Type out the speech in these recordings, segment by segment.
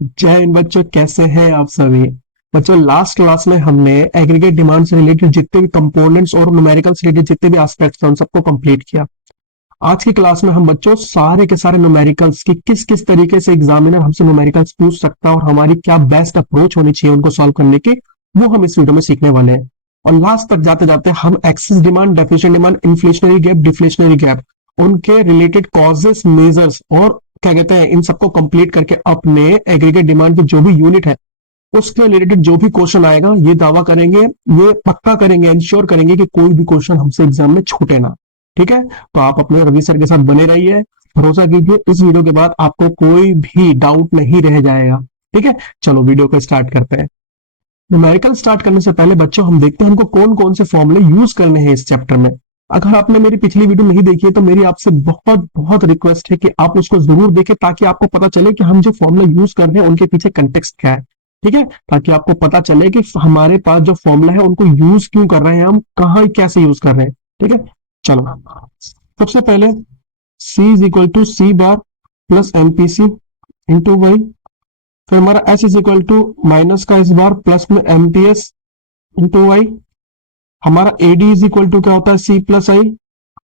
जय हिंद बच्चों, कैसे हैं आप सभी। बच्चों, लास्ट क्लास में हमने एग्रीगेट डिमांड से रिलेटेड जितने भी कंपोनेंट्स और न्यूमेरिकल से रिलेटेड जितने भी एस्पेक्ट्स हैं उन सबको कंप्लीट किया। आज की क्लास में हम बच्चों सारे के सारे न्यूमेरिकल्स की किस किस तरीके से एग्जामिनर हमसे न्यूमेरिकल्स पूछ सकता है और हमारी क्या बेस्ट अप्रोच होनी चाहिए उनको सॉल्व करने की, वो हम इस वीडियो में सीखने वाले हैं। और लास्ट तक जाते जाते हम excess demand, deficient demand, inflationary gap, deflationary gap, उनके रिलेटेड कॉजेस, मेजर्स और क्या कहते हैं, इन सबको कंप्लीट करके अपने एग्रीगेट डिमांड की जो भी यूनिट है उसके रिलेटेड जो भी क्वेश्चन आएगा, ये दावा करेंगे, ये पक्का करेंगे, इंश्योर करेंगे कि कोई भी क्वेश्चन हमसे एग्जाम में छूटे ना। ठीक है, तो आप अपने रवि सर के साथ बने रहिए। भरोसा कीजिए, इस वीडियो के बाद आपको कोई भी डाउट नहीं रह जाएगा। ठीक है, चलो वीडियो को स्टार्ट करते हैं। न्यूमेरिकल स्टार्ट करने से पहले बच्चों हम देखते हैं हमको कौन कौन से फॉर्मूले यूज करने हैं इस चैप्टर में। अगर आपने मेरी पिछली वीडियो नहीं देखी है तो मेरी आपसे बहुत बहुत रिक्वेस्ट है कि आप उसको जरूर देखें, ताकि आपको पता चले कि हम जो फॉर्मूला यूज कर रहे हैं उनके पीछे कंटेक्स्ट क्या है। ठीक है, ताकि आपको पता चले कि हमारे पास जो फॉर्मूला है उनको यूज क्यों कर रहे हैं, हम कहाँ कैसे यूज कर रहे हैं। ठीक है, चलो सबसे पहले C is equal to C bar plus MPC into Y. फिर हमारा S is equal to minus का इस बार प्लस में एमपीएस इंटू वाई। हमारा एडी इज इक्वल टू क्या होता है, C plus I.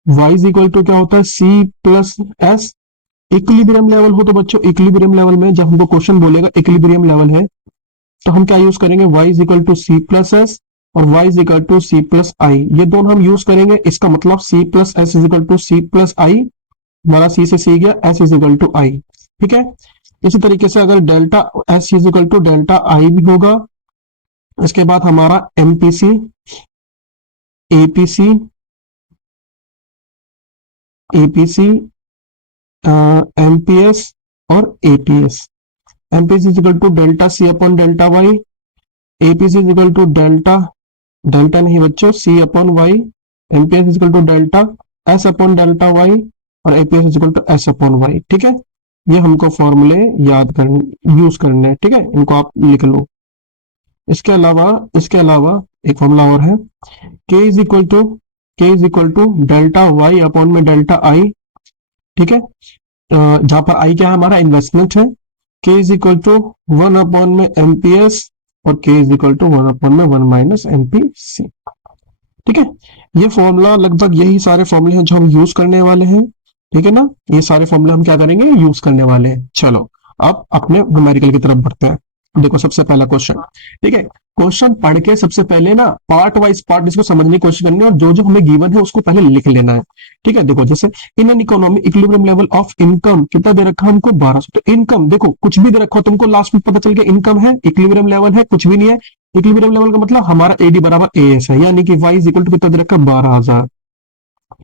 Y is equal to क्या होता है, C plus S. Equilibrium level हो तो बच्चों, इक्विलिब्रियम लेवल में जब हमको क्वेश्चन बोलेगा इक्विलिब्रियम लेवल है तो हम क्या यूज करेंगे, Y is equal to C plus S और Y is equal to C plus I. ये दोनों हम यूज करेंगे। इसका मतलब C plus S is equal to C plus I. हमारा सी से सी गया, S is equal to I. ठीक है, इसी तरीके से अगर delta S is equal to delta I भी होगा। इसके बाद हमारा एमपीसी, एपीसी, एपीसी, एमपीएस और APS. MPS is equal to delta C upon delta Y. APC is equal to delta, delta नहीं बच्चों, C upon Y. MPS is equal to delta S upon delta Y और APS is equal to S upon Y. ठीक है, ये हमको फॉर्मूले याद करने, यूज करने हैं। ठीक है, इनको आप लिख लो। इसके अलावा एक फॉर्मूला और है, K is equal to, K is equal to delta Y upon में डेल्टा आई। ठीक है, जहां पर आई क्या है, हमारा इन्वेस्टमेंट है। K is equal to one upon में एमपीएस और K is equal to one upon में वन माइनस एमपीसी। ठीक है, ये फॉर्मूला लगभग यही सारे फॉर्मूले हैं जो हम यूज करने वाले हैं। ठीक है ना, ये सारे फॉर्मूले हम क्या करेंगे, यूज करने वाले हैं। चलो अब अपने न्यूमेरिकल की तरफ बढ़ते हैं। देखो सबसे पहला क्वेश्चन। ठीक है, क्वेश्चन पढ़ के सबसे पहले ना पार्ट वाइज पार्ट इसको समझने की कोशिश करनी है और जो जो हमें गिवन है उसको पहले लिख लेना है। ठीक है, देखो जैसे इन an economy equilibrium level of income कितना दे रखा है हमको, 1200। तो इनकम देखो कुछ भी दे रखा हो तुमको लास्ट में पता चल गया इनकम है, इक्विलिब्रियम लेवल है, कुछ भी नहीं है। इक्विलिब्रियम लेवल का मतलब हमारा एडी बराबर एएस है, यानी कि वाई इज इक्वल टू कितना दे रखा है, 12,000।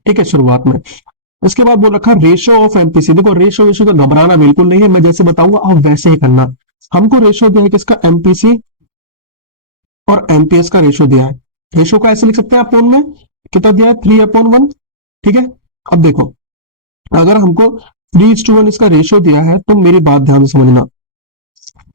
ठीक है, शुरुआत में। इसके बाद बोल रखा रेशियो ऑफ एमपीसी। देखो रेशियो वेशियो का घबराना बिल्कुल नहीं है, मैं जैसे बताऊंगा आप वैसे ही करना। हमको रेशियो दिया है किसका, एमपीसी और एमपीएस का रेशियो दिया है। रेशियो को ऐसे लिख सकते हैं आप फोन में, कितना दिया है, 3/1। ठीक है, अब देखो अगर हमको 3:1 इसका रेशियो दिया है तो मेरी बात ध्यान से समझना।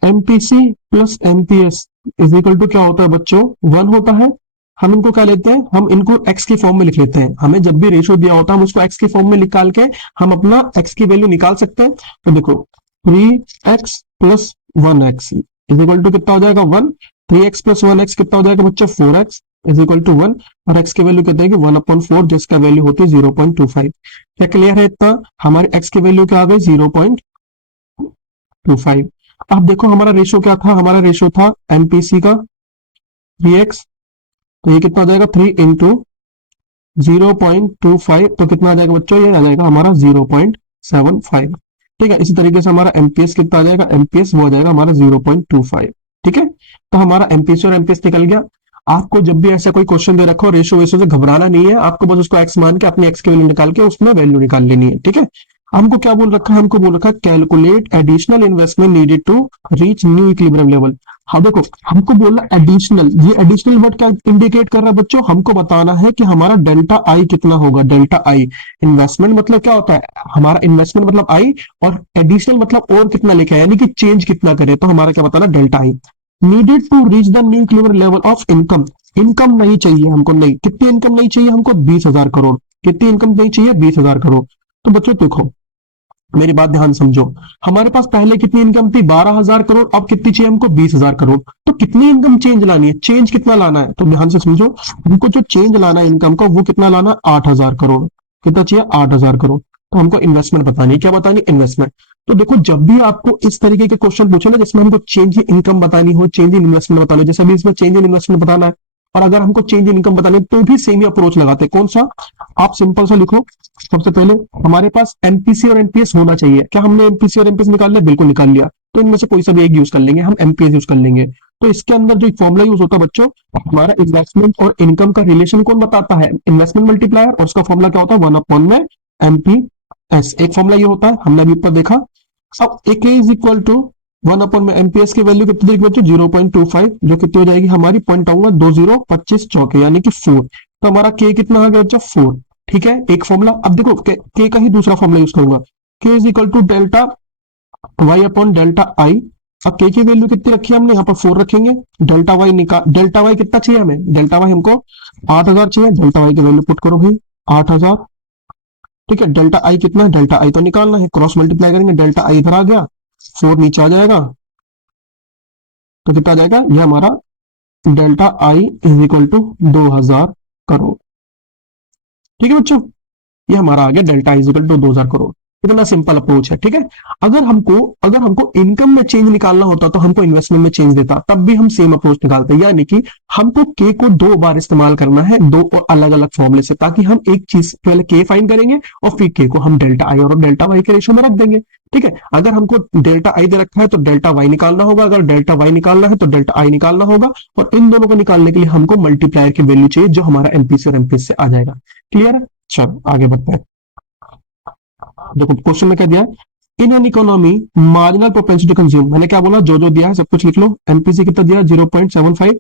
MPC plus MPS is equal to क्या होता है बच्चों, 1 होता है। हम इनको क्या लेते हैं, हम इनको एक्स के फॉर्म में लिख लेते हैं। हमें जब भी रेशियो दिया होता है हम उसको एक्स के फॉर्म में निकाल के हम अपना एक्स की वैल्यू निकाल सकते हैं। तो देखो 3x plus 1x is equal to कितना हो जाएगा, 1। 3x प्लस 1x कितना हो जाएगा बच्चों, 4x इज इक्वल टू 1। और x की वैल्यू कितनी है, 1/4, जिसका वैल्यू होती है 0.25। क्या क्लियर है इतना, हमारी x की वैल्यू क्या आ गई, 0.25। अब देखो हमारा रेशियो क्या था, हमारा रेशियो था एमपीसी का 3x। तो ये कितना आ जाएगा, 3 इंटू 0.25, तो कितना आ जाएगा बच्चों, ये आ जाएगा हमारा 0.75। ठीक है, इसी तरीके से हमारा एमपीएस कितना आ जाएगा, एमपीएस वो आ जाएगा हमारा 0.25। ठीक है, तो हमारा एमपीएस और एमपीएस निकल गया। आपको जब भी ऐसा कोई क्वेश्चन दे रखो रेशियो वेशियो से घबराना नहीं है, आपको बस उसको एक्स मान के अपनी एक्स की वैल्यू निकाल के उसमें वैल्यू निकाल लेनी है। ठीक है, हमको क्या बोल रखा है, हमको बोल रखा है calculate additional investment needed to reach new equilibrium level. हाँ देखो हमको बोला एडिशनल, ये एडिशनल वर्ड क्या इंडिकेट कर रहा है बच्चों, हमको बताना है कि हमारा डेल्टा आई कितना होगा। डेल्टा आई इन्वेस्टमेंट मतलब क्या होता है, हमारा इन्वेस्टमेंट मतलब आई, और एडिशनल मतलब और कितना लेके आए, यानी कि चेंज कितना करे, तो हमारा क्या बताना, delta I. Needed to reach the new equilibrium level of income. Income नहीं चाहिए हमको, नहीं, कितनी इनकम नहीं चाहिए हमको, 20,000 करोड़। कितनी इनकम नहीं चाहिए, 20,000 करोड़। तो बच्चों देखो मेरी बात ध्यान समझो। हमारे पास पहले कितनी इनकम थी? 12,000 करोड़। अब कितनी चाहिए हमको? 20,000 करोड़। तो कितनी इनकम चेंज लानी है? चेंज कितना लाना है? तो ध्यान से समझो, हमको जो चेंज लाना है इनकम का वो कितना लाना है? 8,000 करोड़। कितना चाहिए? 8,000 करोड़। तो हमको इन्वेस्टमेंट बतानी है। क्या बतानी? इन्वेस्टमेंट। तो देखो, जब भी आपको इस तरीके के क्वेश्चन पूछे ना जिसमें हमको चेंज इन इनकम बतानी हो, चेंज इन इन्वेस्टमेंट बतानी हो, जैसे अभी इसमें चेंज इन इन्वेस्टमेंट बताना है, और अगर हमको चेंज इन इनकम बतानी है तो भी सेम ही अप्रोच लगाते हैं। कौन सा? आप सिंपल सा लिखो। सबसे पहले हमारे पास एमपीसी और एमपीएस होना चाहिए। क्या हमने एमपीसी और एमपीएस निकाल लिया? बिल्कुल निकाल लिया। तो इनमें से कोई सा भी एक यूज कर लेंगे, हम एमपीएस यूज कर लेंगे। तो इसके अंदर जो फॉर्मुला यूज होता है बच्चों, हमारा इन्वेस्टमेंट और इनकम का रिलेशन कौन बताता है? Investment multiplier. और उसका फॉर्मुला क्या होता है? 1 अपॉन में एमपीएस। एक फॉर्मुला ये होता है, हमने अभी ऊपर देखा। अब एक इज इक्वल टू 1 अपॉन में एमपीएस की वैल्यू कितनी देखी बच्चों? 0.25, जो कितनी हो जाएगी हमारी? पॉइंट आऊंगा 20 25 चौके यानी कि 4। तो हमारा के कितना आ गया बच्चा? 4। ठीक है, एक फॉर्मूला। अब देखो के का ही दूसरा फॉर्मूला यूज करूंगा। K is equal to delta Y upon delta I. अब के की वैल्यू कितनी रखी है हमने? यहाँ पर 4 रखेंगे। डेल्टा वाई निकाल, डेल्टा वाई कितना चाहिए हमें? डेल्टा वाई हमको 8,000 चाहिए। डेल्टा वाई की वैल्यू पुट करो भाई, 8,000। ठीक है, डेल्टा आई कितना है? डेल्टा आई तो निकालना है, क्रॉस मल्टीप्लाई करेंगे। डेल्टा आई इधर आ गया, 4 नीचे आ जाएगा। तो कितना आ जाएगा? ये हमारा delta I is equal to 2,000 crore. ठीक है बच्चों, ये हमारा आ गया डेल्टा इजिकल टू 2,000 करोड़। इतना सिंपल अप्रोच है। ठीक है, अगर हमको इनकम में चेंज निकालना होता तो हमको इन्वेस्टमेंट में चेंज देता, तब भी हम सेम अप्रोच निकालते। यानी कि हमको के को 2 बार इस्तेमाल करना है, दो अलग अलग फॉर्मुले से, ताकि हम एक चीज पहले के फाइंड करेंगे और फिर के को हम डेल्टा आई और डेल्टा वाई के रेशो में रख देंगे। ठीक है, अगर हमको डेल्टा आई दे रखा है तो डेल्टा वाई निकालना होगा, अगर डेल्टा वाई निकालना है तो डेल्टा आई निकालना होगा। और इन दोनों को निकालने के लिए हमको मल्टीप्लायर की वैल्यू चाहिए, जो हमारा एमपीसी और एमपीएस से आ जाएगा। क्लियर है? चलो आगे बढ़ते हैं। देखो क्वेश्चन में क्या दिया है? इन an economy marginal propensity consume, मैंने क्या बोला? जो जो दिया है सब कुछ लिख लो। एमपीसी कितना दिया? 0.75,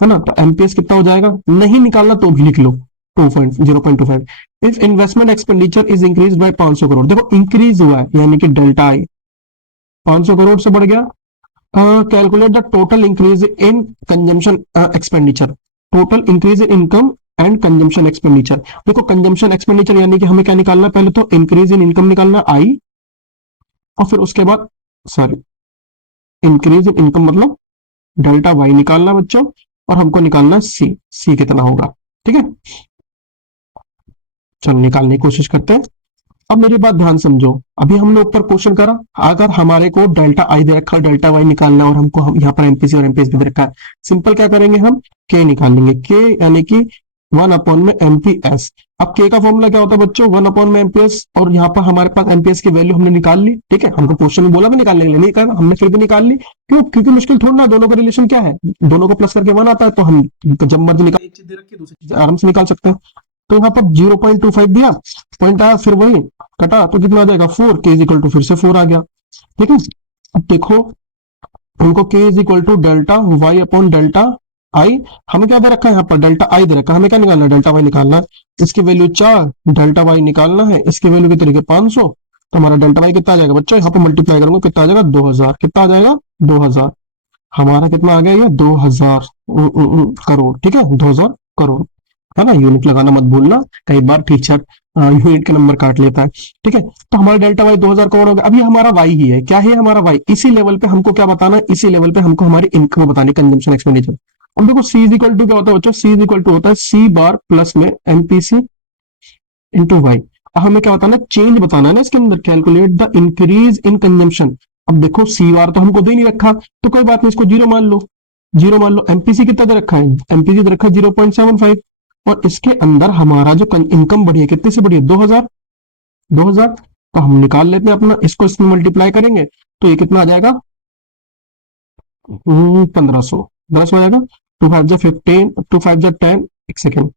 है ना? तो एमपीएस कितना हो जाएगा? नहीं निकालना तो भी लिख लो, 0.25। If investment expenditure is increase by 500 crore, देखो इंक्रीज हुआ है यानी कि डेल्टा आई 500 करोड़ से बढ़ गया। Calculate the total increase in consumption expenditure, total increase in income and consumption expenditure. देखो कंजम्पशन एक्सपेंडिचर यानी कि हमें क्या निकालना है? पहले तो इंक्रीज इन इनकम निकालना आई, और फिर उसके बाद सॉरी इंक्रीज इन इनकम मतलब डेल्टा वाई निकालना बच्चों, और हमको निकालना सी। सी कितना होगा? ठीक है, चलो निकालने की कोशिश करते हैं। अब मेरी बात ध्यान समझो, अभी हमने ऊपर क्वेश्चन करा, अगर हमारे को डेल्टा आई दे रखा है, डेल्टा वाई निकालना है, और हमको हम यहाँ पर एमपीसी और एमपीएस भी दे रखा है, सिंपल क्या करेंगे? हम के निकाल लेंगे। के यानी कि 1 अपॉन में एमपीएस। अब के का फॉर्मूला क्या होता है बच्चों? 1 अपॉन में एमपीएस, और यहाँ पर हमारे पास एमपीएस की वैल्यू हमने निकाल ली। ठीक है, हमको क्वेश्चन में बोला भी निकालने के लिए, नहीं करना, हमने फिर भी निकाल ली। क्यों? क्योंकि मुश्किल थोड़ा ना, दोनों का रिलेशन क्या है? दोनों को प्लस करके 1 आता है, तो हम जब मर्जी निकाल, एक चीज दे रखी है दूसरी चीज आराम से निकाल सकते हैं। तो यहाँ पर 0.25 दिया, पॉइंट आया, फिर वही कटा, तो कितना आ जाएगा? 4। के इज इक्वल टू फिर से 4 आ गया। ठीक है, अब देखो हमको K is equal to delta Y upon delta I, हमें क्या दे रखा है? यहाँ पर डेल्टा आई दे रखा है, हमें क्या निकालना है? डेल्टा वाई निकालना है। इसकी वैल्यू 4, डेल्टा वाई निकालना है, इसकी वैल्यू कितनी है? 500। तो हमारा डेल्टा वाई कितना आ जाएगा बच्चों? यहाँ पर मल्टीप्लाई करूंगा, कितना आ जाएगा? 2,000। कितना आ जाएगा? 2,000। हमारा कितना आ गया? ये 2,000 करोड़। ठीक है, 2,000 करोड़, है ना? यूनिट लगाना मत भूलना, कई बार टीचर यूनिट के नंबर काट लेता है। ठीक है, तो हमारा डेल्टा वाई 2,000 करोड़ हो गया। अभी हमारा वाई ही है, क्या है हमारा वाई? इसी लेवल पे हमको क्या बताना है? इसी लेवल पे हमको हमारी इनकम बतानी, कंजम्पशन एक्सपेंडिचर। अब देखो सी इज इक्वल टू क्या होता है बच्चों? सी इज इक्वल टू होता है सी बार प्लस में एमपीसी इंटू वाई। अब हमें क्या बताना? चेंज बताना है ना इसके अंदर। Calculate the increase in consumption. अब देखो सी बार तो हमको दे नहीं रखा, तो कोई बात नहीं, इसको जीरो मान लो। जीरो मान लो। एमपीसी कितना दे रखा है? एमपीसी दे रखा है 0.75, और इसके अंदर हमारा जो इनकम बढ़ी है, कितने से बढ़ी है? 2,000। 2,000 तो हम निकाल लेते हैं अपना, इसको इसमें मल्टीप्लाई करेंगे तो ये कितना आ जाएगा? 1,500। 1,500 आ जाएगा। 2 5 जा 15, 2 5 जा 10, एक सेकेंड,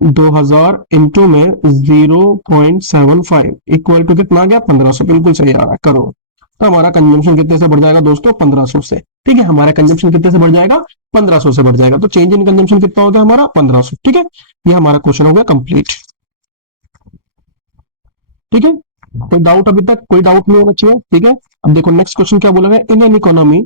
2,000 इंटू में 0.75 इक्वल टू कितना आ गया? 1,500। बिल्कुल सही आ रहा है, करो। तो हमारा कंजम्पशन कितने से बढ़ जाएगा दोस्तों? 1,500 से। ठीक है, हमारा कंजम्पशन कितने से बढ़ जाएगा? 1,500 से बढ़ जाएगा। तो चेंज इन कंजम्पशन कितना हो गया हमारा? 1,500। ठीक है, ये हमारा क्वेश्चन हो गया कंप्लीट। ठीक है, कोई डाउट? अभी तक कोई डाउट नहीं होना चाहिए। ठीक है, अब देखो नेक्स्ट क्वेश्चन क्या बोला है? इन an economy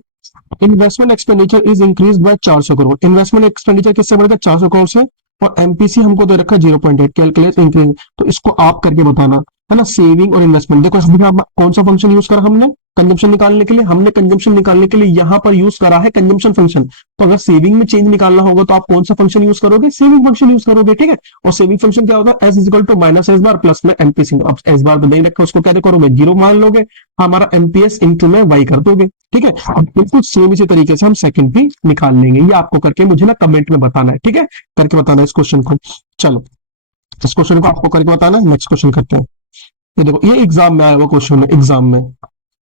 investment expenditure is increase by 400 crore. Investment expenditure किससे बढ़ेगा? 400 करोड़ से। और एमपीसी हमको दे रखा है 0.8, कैलकुलेट इंक्रीज। तो इसको आप करके बताना, है ना। सेविंग और इन्वेस्टमेंट, देखो हम कौन सा फंक्शन यूज करा हमने कंजम्पशन निकालने के लिए, हमने कंजम्पशन निकालने के लिए यहां पर यूज करा है कंजम्पशन फंक्शन। तो अगर सेविंग में चेंज निकालना होगा तो आप कौन सा फंक्शन यूज करोगे, सेविंग फंक्शन यूज करोगे, ठीक है। और सेविंग फंक्शन क्या होगा, S equal to minus S bar plus में एमपीसी। अब एस बार तो नहीं रखा, उसको क्या करोगे, जीरो मान लोगे, हमारा एमपीएस इंटू में वाई कर दोगे, ठीक है। अब बिल्कुल सेम इसी तरीके से हम सेकंड भी निकाल लेंगे, ये आपको करके मुझे ना कमेंट में बताना है, ठीक है, करके बताना है इस क्वेश्चन को। चलो, इस क्वेश्चन को आपको करके बताना है। नेक्स्ट क्वेश्चन करते हैं। ये देखो, ये एग्जाम में आया हुआ क्वेश्चन है,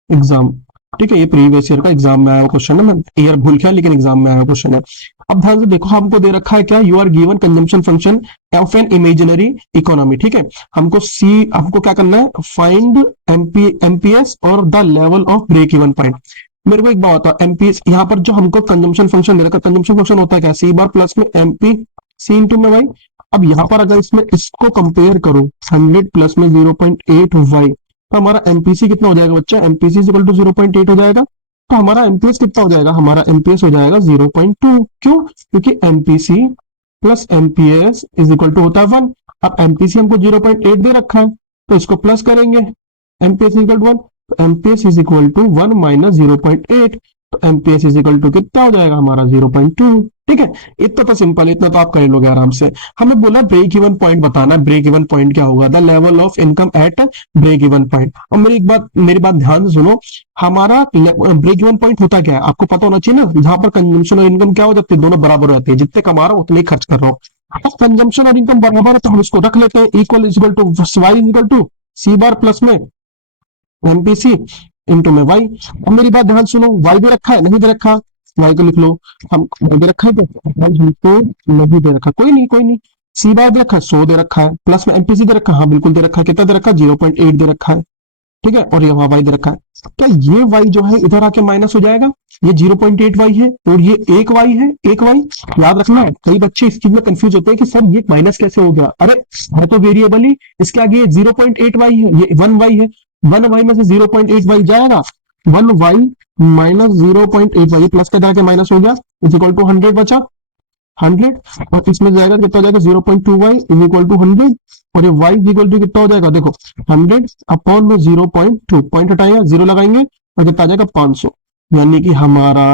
एग्जाम, ठीक है, ये प्रीवियस ईयर का एग्जाम में आया हुआ क्वेश्चन है, मैं ईयर भूल गया लेकिन एग्जाम में आया हुआ क्वेश्चन है। अब ध्यान से देखो, हमको दे रखा है क्या, you are given consumption function of an imaginary economy, ठीक है। हमको क्या करना है, फाइंड एमपीएस और the level of break even point. मेरे को एक बात बताओ, एमपीएस यहाँ पर जो हमको कंजम्पशन फंक्शन दे रखा है, कंजम्पशन फंक्शन होता है क्या, सी बार प्लस में एमपी सी इंटू में वाई। अब यहाँ पर अगर इसमें इसको कंपेयर करो 100 प्लस में 0.8 वाई, तो हमारा एमपीसी कितना हो जाएगा बच्चा, एमपीसी इक्वल टू 0.8 हो जाएगा। तो हमारा एमपीएस कितना हो जाएगा, हमारा एमपीएस हो जाएगा 0.2। क्यों, क्योंकि MPC plus MPS is equal to होता है 1। अब एमपीसी हमको 0.8 दे रखा है, तो इसको प्लस करेंगे, एमपीएस इक्वल टू 1, तो MPS is equal to 1 minus 0.8, तो एमपीएस इज इक्वल टू कितना हो जाएगा हमारा 0.2, ठीक है। इतना तो सिंपल, इतना तो आप कर लोगे आराम से। हमें बोला ब्रेक इवन पॉइंट बताना है, ब्रेक इवन पॉइंट क्या होगा, the level of income at break even point. और मेरी बात ध्यान से सुनो, हमारा ब्रेक इवन पॉइंट होता क्या है, आपको पता होना चाहिए ना, जहां पर कंजम्पशन और इनकम क्या हो जाती है, दोनों बराबर हो जाते हैं, जितने कमा रहा हूं उतने ही खर्च कर रहा हूँ। अब कंजम्पशन और इनकम बराबर है तो हम इसको रख लेते हैं, equal equal to Y equal to C bar plus में एमपीसी इंटू में वाई। अब मेरी बात ध्यान सुनो, वाई दे रखा है, नहीं दे रखा, वाई को लिख लो, हम वाई दे रखा है तो वाई हमको नहीं दे रखा, कोई नहीं कोई नहीं। सी बार दे रखा है 100 दे रखा है, प्लस में एमपीसी दे रखा है, हाँ बिल्कुल दे रखा है, कितना दे रखा है 0.8 दे रखा है, ठीक है। और ये वहां वाई दे रखा है, क्या ये वाई जो है इधर आके माइनस हो जाएगा, ये 0.8 वाई है और ये एक वाई है, एक वाई। याद रखना, कई बच्चे इस चीज में कंफ्यूज होते हैं कि सर ये माइनस कैसे हो गया, अरे है तो वेरिएबल ही, इसके आगे ये 0.8 वाई है, ये 1 वाई है, 1 वाई में से 0.8 वाई जाएगा, 1 वाई माइनस 0.8 वाई, प्लस का जाके माइनस हो गया, इज इक्वल टू 100 बचा, 100, और इसमें जाएगा कितना हो जाएगा 0.2 वाई इज इक्वल टू 100, और ये वाई इज इक्वल टू कितना हो जाएगा, देखो 100 अपॉन में 0.2, पॉइंट हटाएंगे, जीरो लगाएंगे और कितना आ जाएगा 500। यानी कि हमारा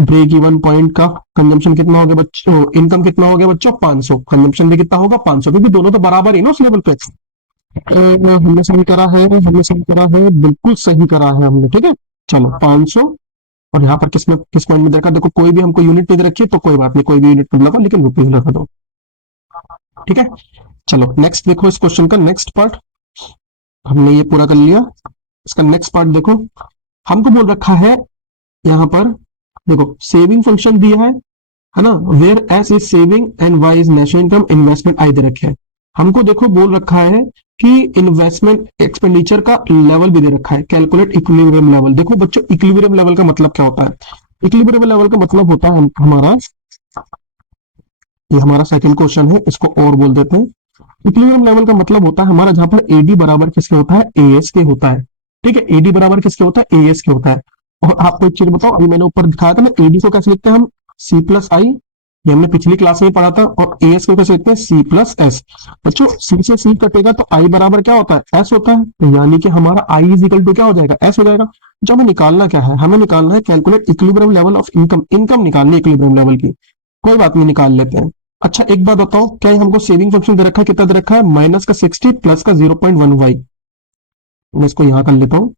ब्रेक इवन पॉइंट का कंजम्पशन कितना हो गया बच्चों, इनकम कितना हो गया बच्चों 500, कंजम्पशन भी कितना होगा 500, क्योंकि दोनों तो बराबर ही ना उस लेवल पे। हमने सही करा है, हमने सही करा है, बिल्कुल सही करा है हमने, ठीक है। चलो 500, और यहाँ पर किस पॉइंट में देखा, देखो कोई भी हमको यूनिट नहीं रखी तो कोई बात नहीं, कोई भी यूनिट में लगा लेकिन रुपीज लगा दो, ठीक है। चलो नेक्स्ट देखो, इस क्वेश्चन का नेक्स्ट पार्ट हमने ये पूरा कर लिया। इसका नेक्स्ट पार्ट देखो, हमको बोल रखा है यहाँ पर, देखो सेविंग फंक्शन दिया है ना, where S is saving and Y is national income, investment I दे रखे हैं। हमको देखो बोल रखा है कि इन्वेस्टमेंट एक्सपेंडिचर का लेवल भी दे रखा है, कैलकुलेट इक्विलिब्रियम लेवल। देखो बच्चों, इक्विलिब्रियम लेवल का मतलब क्या होता है, इक्विलिब्रियम लेवल का मतलब होता है हमारा, ये हमारा सेकंड क्वेश्चन है, इसको और बोल देते हैं। इक्विलिब्रियम लेवल का मतलब होता है हमारा जहां पर एडी बराबर किसके होता है, एएस के होता है, ठीक है। एडी बराबर किसके होता है, एएस के होता है। और आपको एक चीज बताओ, अभी मैंने ऊपर दिखाया था ना, एडी को कैसे लिखते हैं हम, सी प्लस आई, ये हमने पिछली क्लास में पढ़ा था, और एएस को कैसे लिखते हैं, सी प्लस एस। बच्चों सी से सी कटेगा तो आई बराबर क्या होता है, एस होता है, तो यानी कि हमारा आई इज इक्वल टू क्या हो जाएगा, एस हो जाएगा। जो हमें निकालना क्या है, हमें निकालना है calculate equilibrium level of income, income निकालनी है इक्विलिब्रियम लेवल की, कोई बात नहीं निकाल लेते हैं। अच्छा एक बात बताओ, क्या ये हमको सेविंग फंक्शन दे रखा है, कितना दे रखा है, माइनस का 60 प्लस का 0.1 वाई। मैं इसको यहां कर लेता हूं,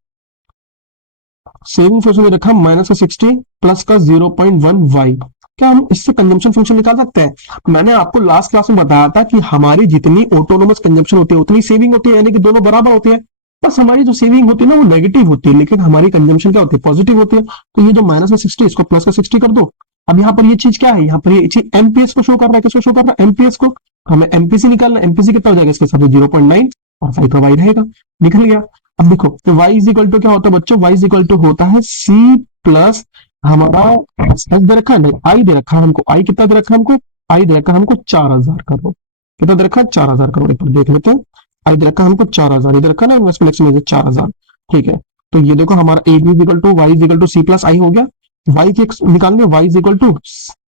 सेविंग फंक्शन दे रखा है माइनस का 60 प्लस का 0.1 वाई। क्या हम इससे कंजम्पशन फंक्शन निकाल सकते हैं, मैंने आपको लास्ट क्लास में बताया था कि हमारी जितनी ऑटोनोमस कंजम्पशन होती है उतनी सेविंग होती है, यानी कि दोनों बराबर होते हैं। बस हमारी जो सेविंग होती है ना वो नेगेटिव होती है, लेकिन हमारी कंजम्पशन क्या होती है, पॉजिटिव होती है। तो ये जो माइनस का 60 इसको प्लस का 60 कर दो। अब यहाँ पर ये चीज क्या है, यहाँ पर ये चीज एमपीएस को शो कर रहा है, किसको शो कर रहा है, एमपीएस को। हमें एमपीसी निकालना, एमपीसी कितना हो जाएगा इसके साथ 0.9 और 5 का वाई रहेगा, निकल गया। अब देखो तो y इज इक्वल टू क्या होता है बच्चों, y इज इक्वल टू होता है c प्लस हमारा एस दे रखा है, नहीं आई दे रखा है हमको, आई कितना दे रखा है हमको, आई दे रखा है हमको 4000 करोड़, कितना दे रखा है 4000 करोड़, एक बार देख लेते हैं। आई दे रखा है हमको 4000, इधर रखा ना इन्वेस्टमेंट एक्सपेंडिचर 4000, ठीक है। तो ये देखो हमारा A B is equal to Y is equal to C plus I हो गया, वाई के निकालने, Y is equal to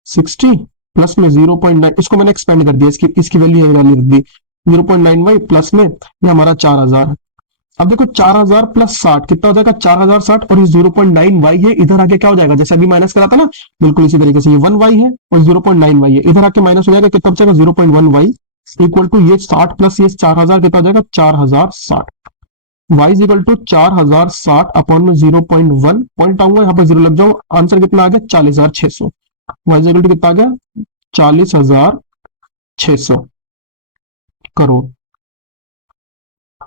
60 plus में 0.9, इसको मैंने एक्सपेंड कर दिया, इसकी इसकी वैल्यू वैल्यू रख दी 0.9y प्लस में ये हमारा 4000। अब देखो 4000 प्लस 60 कितना हो जाएगा, 4060, और ये 0.9y है, इधर आके क्या हो जाएगा, जैसे अभी माइनस करा था ना, बिल्कुल इसी तरीके से ये 1y है और 0.9y है, इधर आके माइनस हो जाएगा, कितना बचेगा 0.1y इक्वल टू ये 60 प्लस ये 4000 कितना हो जाएगा 4060। y is equal to 4060 upon में 0.1 पॉइंट आऊंगा यहाँ पर जीरो लग जाऊं, आंसर कितना आ गया 40600। y इज इक्वल टू कितना आ गया 40600 करोड़।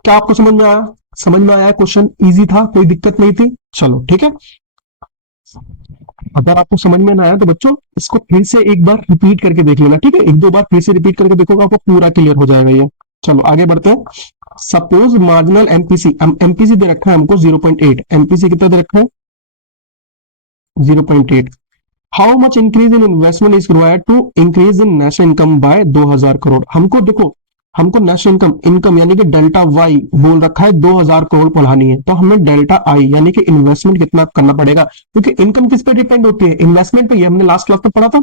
क्या आपको समझ में आया? समझ में आया? क्वेश्चन इजी था, कोई दिक्कत नहीं थी? चलो ठीक है। अगर आपको समझ में ना आया तो बच्चों इसको फिर से एक बार रिपीट करके देख लेना, ठीक है, एक दो बार फिर से रिपीट करके देखोगे आपको पूरा क्लियर हो जाएगा ये। चलो आगे बढ़ते हैं। सपोज मार्जिनल एमपीसी, एमपीसी दे रखा है हमको 0.8, एमपीसी कितना दे रखा है 0.8। How much increase in investment is required to increase in national income by 2000 crore. हमको देखो, हमको नेशनल इनकम इनकम यानी कि डेल्टा वाई बोल रखा है 2000 करोड़ बढ़ानी है, तो हमें डेल्टा आई यानी कि इन्वेस्टमेंट कितना करना पड़ेगा, क्योंकि इनकम किस पे डिपेंड होती है, इन्वेस्टमेंट पे। ये हमने लास्ट क्लास में पढ़ा था।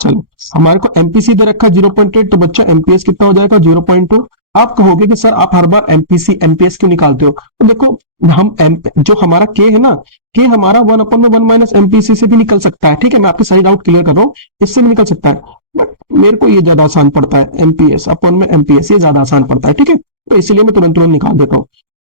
चलो हमारे को एमपीसी दे रखा है 0.8, तो बच्चा एमपीएस कितना हो जाएगा 0.2। आप कहोगे कि सर आप हर बार एमपीसी एमपीएस क्यों निकालते हो, तो देखो हम जो हमारा के है ना, के हमारा 1/1 माइनस एमपीसी से भी निकल सकता है, ठीक है, मैं आपके सारी डाउट क्लियर कर रहा हूँ, इससे भी निकल सकता है, बट मेरे को ये ज्यादा आसान पड़ता है, एमपीएस अपॉन में एमपीएस ये ज्यादा आसान पड़ता है, ठीक है, तो इसलिए मैं तुरंत तुरंत निकाल देता हूँ।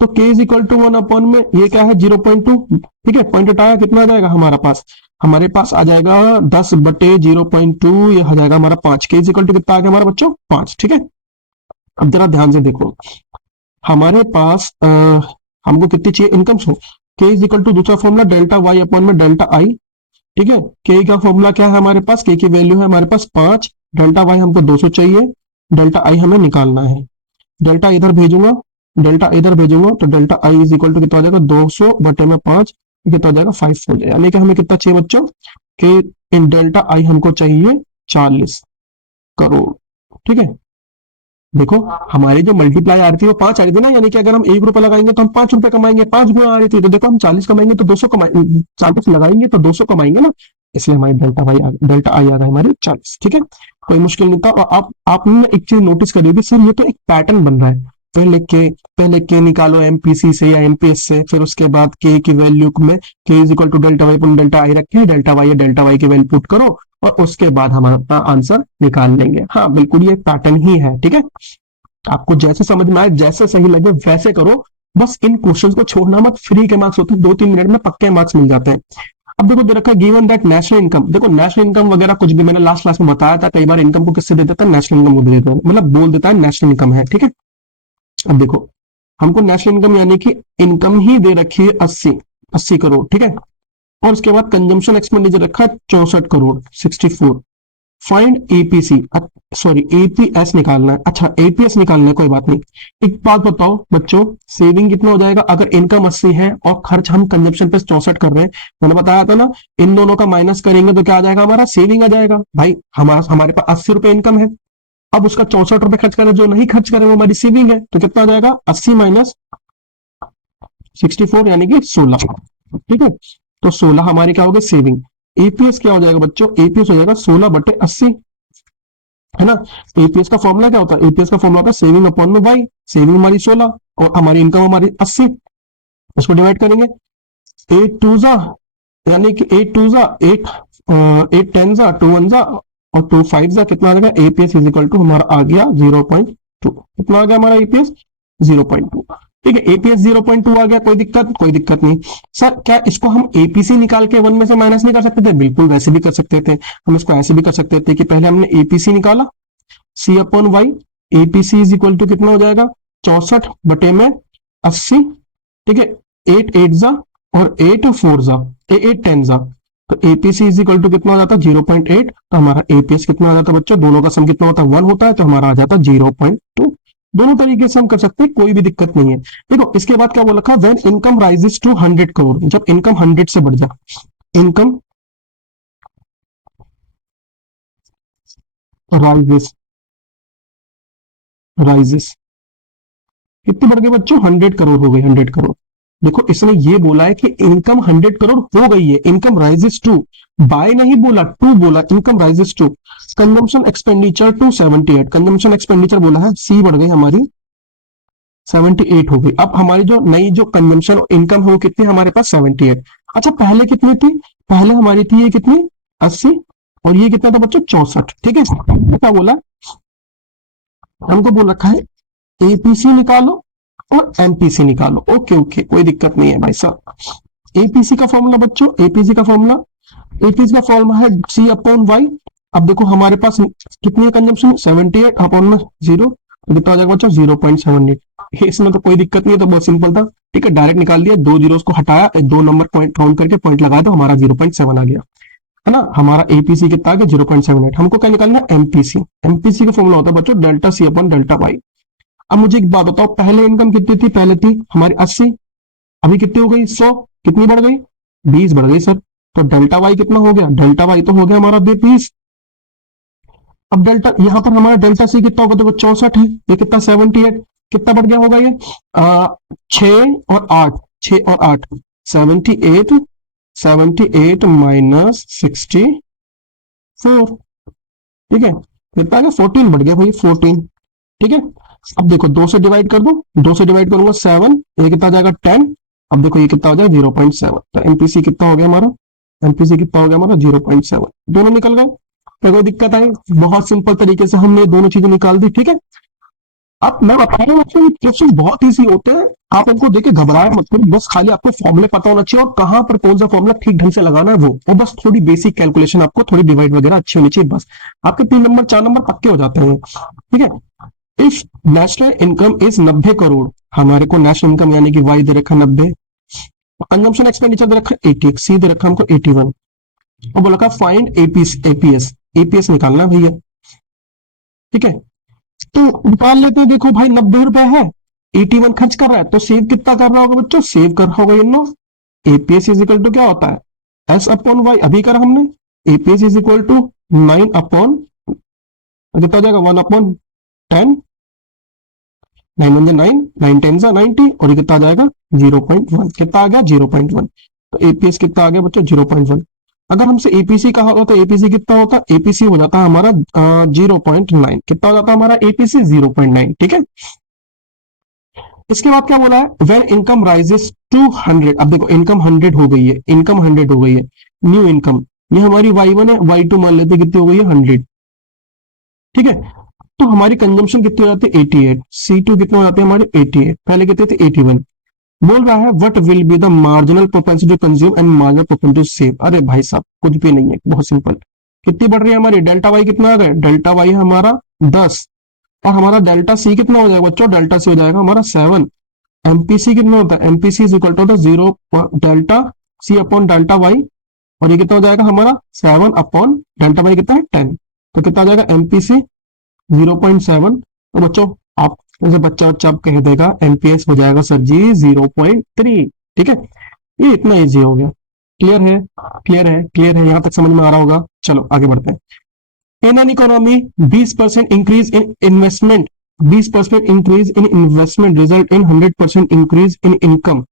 तो के इज इक्वल टू 1 में ये क्या है 0.2, ठीक है, पॉइंट हटाया कितना आ जाएगा हमारा पास, हमारे पास आ जाएगा 10/0.2, ये हो जाएगा हमारा 5। के इज इक्वल टू कितना आ गया हमारा बच्चों 5, ठीक है। अब जरा ध्यान से देखो, हमारे पास हमको कितनी चाहिए इनकम सो, के इज इक्वल टू दूसरा फॉर्मूला डेल्टा वाई अपॉन में डेल्टा आई, ठीक है। के का फॉर्मूला क्या है हमारे पास, के की वैल्यू है हमारे पास 5, डेल्टा वाई हमको 200 चाहिए, डेल्टा आई हमें निकालना है, डेल्टा इधर भेजूंगा, डेल्टा इधर भेजूंगा, तो delta I is equal to कितना हो जाएगा 200 बटे में 5, कितना हो जाएगा 5 हो जाएगा, यानी कि हमें कितना चाहिए बच्चों, कि इन डेल्टा आई हमको चाहिए 40 करोड़, ठीक है। देखो हमारी जो मल्टीप्लाई आ रही थी वो 5 आ रही थी ना, यानी कि अगर हम 1 रुपया लगाएंगे तो हम 5 रुपए कमाएंगे, 5 गुना आ रही थी, तो देखो हम 40 कमाएंगे तो 200 कमाएंगे, 40 लगाएंगे तो 200 कमाएंगे ना, इसलिए हमारी डेल्टा आई आ गई हमारी 40, ठीक है, कोई मुश्किल नहीं था। और आपने एक चीज नोटिस करी होगी, सर ये तो एक पैटर्न बन रहा है, पहले के निकालो एमपीसी से या एमपीएस से, फिर उसके बाद के की वैल्यू में K is equal to delta Y delta I रखे हैं, डेल्टा वाई की वैल्यू पुट करो और उसके बाद हमारा आंसर निकाल लेंगे। हाँ बिल्कुल ये पैटर्न ही है, ठीक है, आपको जैसे समझ में आए जैसे सही लगे वैसे करो, बस इन क्वेश्चंस को छोड़ना मत, फ्री के मार्क्स होते हैं, 2-3 मिनट में पक्के मार्क्स मिल जाते हैं। अब देखो दे रखा है गिवन दैट नेशनल इनकम, देखो नेशनल इनकम वगैरह कुछ भी मैंने लास्ट क्लास में बताया था, कई बार इनकम को किससे दे देता है, नेशनल इनकम को दे देता है, मतलब बोल देता है नेशनल इनकम है, ठीक है। अब देखो हमको नेशनल इनकम यानी कि इनकम ही दे रखी है 80 करोड़, ठीक है, और उसके बाद कंजम्पशन एक्सपेंडिचर रखा है 64 crore 64। Find APC, sorry APS निकालना है, अच्छा एपीएस निकालना है, कोई बात नहीं। एक बात बताओ बच्चों, सेविंग कितना हो जाएगा अगर इनकम 80 है और खर्च हम कंजप्शन पे 64 कर रहे हैं, मैंने बताया था ना, इन दोनों का माइनस करेंगे तो क्या आ जाएगा हमारा सेविंग आ जाएगा। भाई हमारे पास 80 रुपए इनकम है, अब उसका 64 रुपए खर्च करें, जो नहीं खर्च करें वो हमारी सेविंग है, तो कितना आ जाएगा 80 माइनस 64 यानी कि 16, ठीक है, तो 16 हमारी क्या होगी सेविंग। एपीएस क्या हो जाएगा बच्चों, एपीएस हो जाएगा 16/80, है ना। एपीएस का फॉर्मूला क्या होता है, एपीएस का फॉर्मूला होता है सेविंग अपॉन में बाई, सेविंग हमारी 16 और हमारी इनकम हमारी 80, इसको डिवाइड करेंगे 8 टू जा, यानी कि 8 टू जा 8, 8 10 जा 2 1 जा और 2 5 जा, कितना आ जाएगा एपीएस इज इक्वल टू हमारा आ गया 0.2, कितना आ गया हमारा एपीएस 0.2, ठीक है, एपीएस 0.2 आ गया, कोई दिक्कत नहीं। सर क्या इसको हम एपीसी निकाल के 1 में से माइनस नहीं कर सकते थे, बिल्कुल वैसे भी कर सकते थे, हम इसको ऐसे भी कर सकते थे कि पहले हमने एपीसी निकाला C upon Y, APC is equal to कितना हो जाएगा 64/80, ठीक है, 8 8 जा और 8 4 जा 8 10 जा, तो एपीसी इज इक्वल टू कितना हो जाता है 0.8, तो हमारा एपीएस कितना आ जाता है बच्चों, दोनों का सम कितना होता है 1 होता है, तो हमारा आ जाता है 0.2। दोनों तरीके से हम कर सकते हैं, कोई भी दिक्कत नहीं है। देखो इसके बाद क्या बोला था, when income rises to 100 crore, जब इनकम 100 से बढ़ जाए, इनकम राइजेस राइजेस कितनी बढ़ गई बच्चों 100 करोड़ हो गई, 100 करोड़, देखो इसने ये बोला है कि इनकम 100 करोड़ हो गई है, इनकम राइजेस टू, बाय नहीं बोला, टू बोला, income rises to consumption expenditure to 78, consumption expenditure बोला है, सी बढ़ गई हमारी 78 हो गई। अब हमारी जो नई जो कंजम्पशन इनकम है वो कितनी हमारे पास 78। अच्छा पहले कितनी थी, पहले हमारी थी ये कितनी 80, और ये कितना था बच्चों 64, ठीक है। क्या बोला, हमको बोल रखा है एपीसी निकालो और एमपीसी निकालो, ओके ओके कोई दिक्कत नहीं है भाई साहब। एपीसी का फॉर्मूला बच्चों, एपीसी का फॉर्मूला है सी अपॉन वाई। अब देखो हमारे पास कितनी है कंजम्पशन 78 अपॉन में 0, तो कितना आ जाएगा बच्चों 0.78। इसमें तो कोई दिक्कत नहीं है, तो बहुत सिंपल था, ठीक है, डायरेक्ट निकाल दिया, दो जीरो को हटाया, दो नंबर पॉइंट काउंट करके पॉइंट लगाया तो हमारा 0.7 आ गया, है ना। हमारा एपीसी कितना आ गया 0.78। हमको क्या निकालना है एमपीसी, एमपीसी का फॉर्मूला होता है बच्चों delta C upon delta Y. अब मुझे एक बात बताओ, पहले इनकम कितनी थी, पहले थी हमारी 80, अभी कितनी हो गई 100, कितनी बढ़ गई 20 बढ़ गई सर। तो डेल्टा वाई कितना हो गया, डेल्टा वाई तो हो गया हमारा 20। अब डेल्टा यहाँ पर हमारा डेल्टा सी कितना होगा, देखो 64 है, ये कितना 78, कितना बढ़ गया होगा ये 6 और 8, 6 और 8 78, 78 माइनस 64, ठीक है, कितना आ गया 14 बढ़ गया भाई 14, ठीक है। अब देखो 2 से डिवाइड कर दो, 2 से डिवाइड करूंगा 7, ये कितना जाएगा 10। अब देखो ये कितना हो जाएगा 0.7, तो एमपीसी कितना हो गया हमारा, एमपीसी कितना हो गया हमारा 0.7, दोनों निकल गए। क्या कोई दिक्कत आई, बहुत सिंपल तरीके से हमने दोनों चीजें निकाल दी, ठीक है। अब मैं बता रहा हूँ आपको क्वेश्चन बहुत इजी होते हैं, आप उनको देख के घबराए मत करो, बस खाली आपको फॉर्मूले पता होना चाहिए और कहां पर कौन सा फॉर्मूला ठीक ढंग से लगाना है वो बस थोड़ी बेसिक कैलकुलेशन आपको थोड़ी डिवाइड वगैरह अच्छी होनी चाहिए, बस आपके 3 नंबर 4 नंबर पक्के हो जाते हैं, ठीक है। If national income is 90 crore, हमारे को नेशनल इनकम यानी कि वाई दे रखा 90, कंजम्पशन एक्सपेंडिचर दे रखा 80, सी दे रखा हमको 81, और बोला का फाइंड एपीएस, एपीएस एपीएस निकालना है भैया, ठीक है। तो निकाल लेते हैं, देखो भाई 90 रुपए है, 81 खर्च कर रहा है, तो सेव कितना कर रहा होगा बच्चों, सेव कर रहा होगा ये no, APS is equal to क्या होता है एस अपॉन वाई, अभी करा हमने, APS is equal to 9 upon, कितना हो जाएगा 1 अपॉन 10, 9 वन 9, 9 10 90, और ये कितना आ जाएगा 0.1, कितना आ गया 0.1, तो एपीएस कितना आ गया बच्चों 0.1। अगर हमसे एपीसी कहा होता तो एपीसी कितना होता, एपीसी हो जाता है हमारा 0.9, कितना हो जाता है हमारा एपीसी 0.9, ठीक है। इसके बाद क्या बोला है, वेन इनकम राइजेस टू 100, अब देखो इनकम 100 हो गई है, इनकम 100 हो गई है, न्यू इनकम, ये हमारी y1 है, y2 मान लेते कितनी हो गई है 100, ठीक है। तो हमारी कंजम्पशन कितनी हो जाती है 88, C2 कितने हो जाते हैं हमारे 88, पहले कितने थे 81। बोल रहा है what will be the marginal propensity to consume and marginal propensity to save. अरे भाई साहब कुछ भी नहीं है, बहुत सिंपल, कितनी बढ़ रही है हमारी डेल्टा वाई, कितना आ गया डेल्टा वाई हमारा 10, और हमारा डेल्टा सी कितना हो जाएगा बच्चों, डेल्टा सी हो जाएगा हमारा 7। एमपीसी कितना होता है, MPC is equal to 0 delta C upon delta Y, और ये कितना हो जाएगा हमारा 7 अपॉन डेल्टा वाई कितना है 10, तो कितना हो जाएगा एमपीसी 0.7। तो बच्चों आप जैसे बच्चा बच्चा आप कह देगा एमपीएस हो जाएगा सर जी 0.3, ठीक है, ये इतना इजी हो गया। क्लियर है, क्लियर है, क्लियर है, यहां तक समझ में आ रहा होगा। चलो आगे बढ़ते हैं। In an economy 20% increase in investment, 20% increase in investment result in 100% increase in income.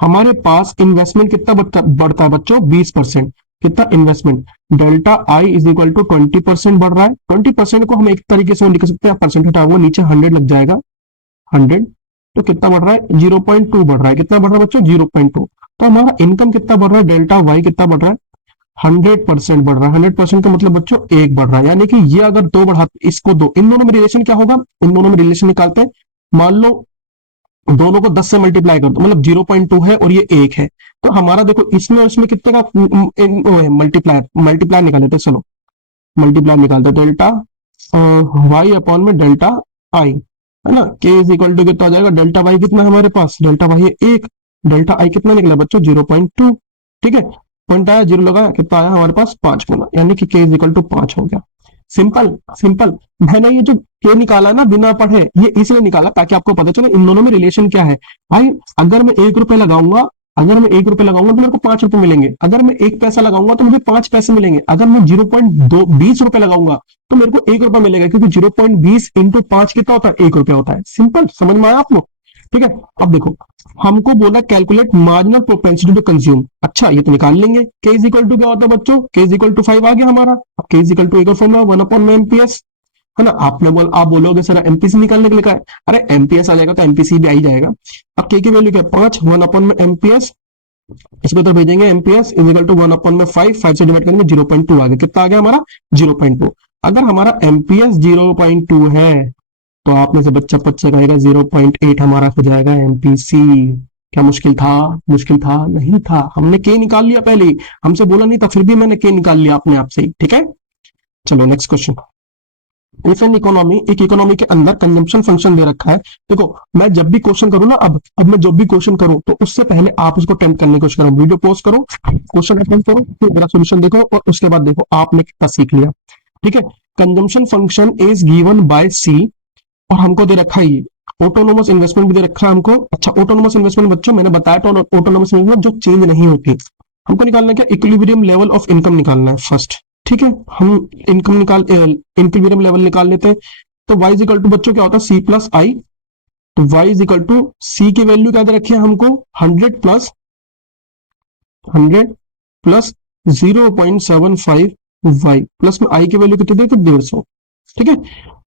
हमारे पास इन्वेस्टमेंट कितना बढ़ता है बच्चों 20%, कितना investment, delta I is equal to 20% बढ़ रहा है, 20% को हम एक तरीके से लिख सकते हैं, परसेंट हटा हुआ नीचे 100 लग जाएगा 100, तो कितना बढ़ रहा है 0.2 बढ़ रहा है, कितना बढ़ रहा है बच्चों 0.2। तो हमारा इनकम कितना बढ़ रहा है, डेल्टा वाई कितना बढ़ रहा है 100% बढ़ रहा है, 100% का मतलब बच्चों एक बढ़ रहा है, यानी कि ये अगर दो बढ़ा इसको दो, इन दोनों में रिलेशन क्या होगा, इन दोनों में रिलेशन निकालते हैं, मान लो दोनों को 10 से मल्टीप्लाई कर दो, मतलब 0.2 है और ये 1 है, तो हमारा देखो इसमें और इसमें कितने का मल्टीप्लाई मल्टीप्लाई निकाल लेते, चलो मल्टीप्लाई निकालते, डेल्टा वाई अपॉन में डेल्टा आई, है ना, के इज इक्वल टू कितना हो जाएगा, डेल्टा वाई कितना है हमारे पास, डेल्टा वाई है 1, डेल्टा आई कितना निकला बच्चों 0.2, ठीक है, पॉइंट आया 0 लगा, कितना आया हमारे पास 5 गुना, यानी कि के इज इक्वल टू 5 हो गया। सिंपल सिंपल, मैंने ये जो के निकाला ना बिना पढ़े, ये इसलिए निकाला ताकि आपको पता चले इन दोनों में रिलेशन क्या है। भाई अगर मैं 1 रुपए लगाऊंगा, अगर मैं 1 रुपए लगाऊंगा तो मेरे को 5 रुपए मिलेंगे, अगर मैं 1 पैसा लगाऊंगा तो मुझे 5 पैसे मिलेंगे, अगर मैं 0.20 रुपए लगाऊंगा तो मेरे को 1 रुपया मिलेगा, क्योंकि 0.20 इंटू 5 कितना होता है 1 रुपया होता है। सिंपल, समझ में आया आप लोग। ठीक है। अब देखो, हमको बोला calculate marginal propensity to consume. अच्छा, ये तो निकाल लेंगे। के इज इक्वल टू क्या होता है बच्चों? के इज इक्वल टू 5 आ गया हमारा। अब के इज इक्वल टू एक फॉर्मूला 1/एमपीएस, है ना। आप बोलोगे सर एमपीसी निकालने के लिए कहा है। अरे एमपीएस आ जाएगा तो एमपीसी भी आ ही जाएगा। अब के की वैल्यू क्या है? 5, 1/एमपीएस, इसको तो भेजेंगे एमपीएस इज इक्वल टू 1/5, 5 से डिवाइड करेंगे 0.2 आ गया। कितना आ गया हमारा? 0.2। अगर हमारा एमपीएस 0.2 है तो आप में से बच्चा बच्चा कहेगा 0.8 हमारा हो जाएगा एमपीसी। क्या मुश्किल था? मुश्किल था? नहीं था। हमने के निकाल लिया पहले ही, हमसे बोला नहीं था, फिर भी मैंने के निकाल लिया अपने आप से ही। ठीक है, चलो next question. If an economy, एक इकोनॉमी के अंदर कंजम्पशन फंक्शन दे रखा है। देखो, मैं जब भी क्वेश्चन करूँ ना, अब मैं जब भी क्वेश्चन करूँ तो उससे पहले आप उसको अटेम्प्ट करने की कोशिश करो। वीडियो पोस्ट करो, क्वेश्चन अटेम्प्ट करो, फिर मेरा सोल्यूशन देखो और उसके बाद देखो आपने कितना सीख लिया। ठीक है। Consumption function is given by C, और हमको दे रखा है ये ऑटोनोमस इन्वेस्टमेंट भी दे रखा है हमको। अच्छा, ऑटोनोमस इन्वेस्टमेंट बच्चों मैंने बताया तो, ऑटोनोमस इन्वेस्टमेंट जो चेंज नहीं होती। हमको निकालना है क्या? इक्विलिब्रियम लेवल ऑफ इनकम निकालना है फर्स्ट। ठीक है, हम इनकम निकाल इक्विलिब्रियम लेवल निकाल लेते हैं। तो y इज इक्वल टू बच्चों क्या होता है? सी प्लस आई। तो y इज इक्वल टू सी की वैल्यू क्या दे रखी है हमको? 100 प्लस 0.75 y, प्लस में आई की वैल्यू कितनी दे? 150। ठीक है।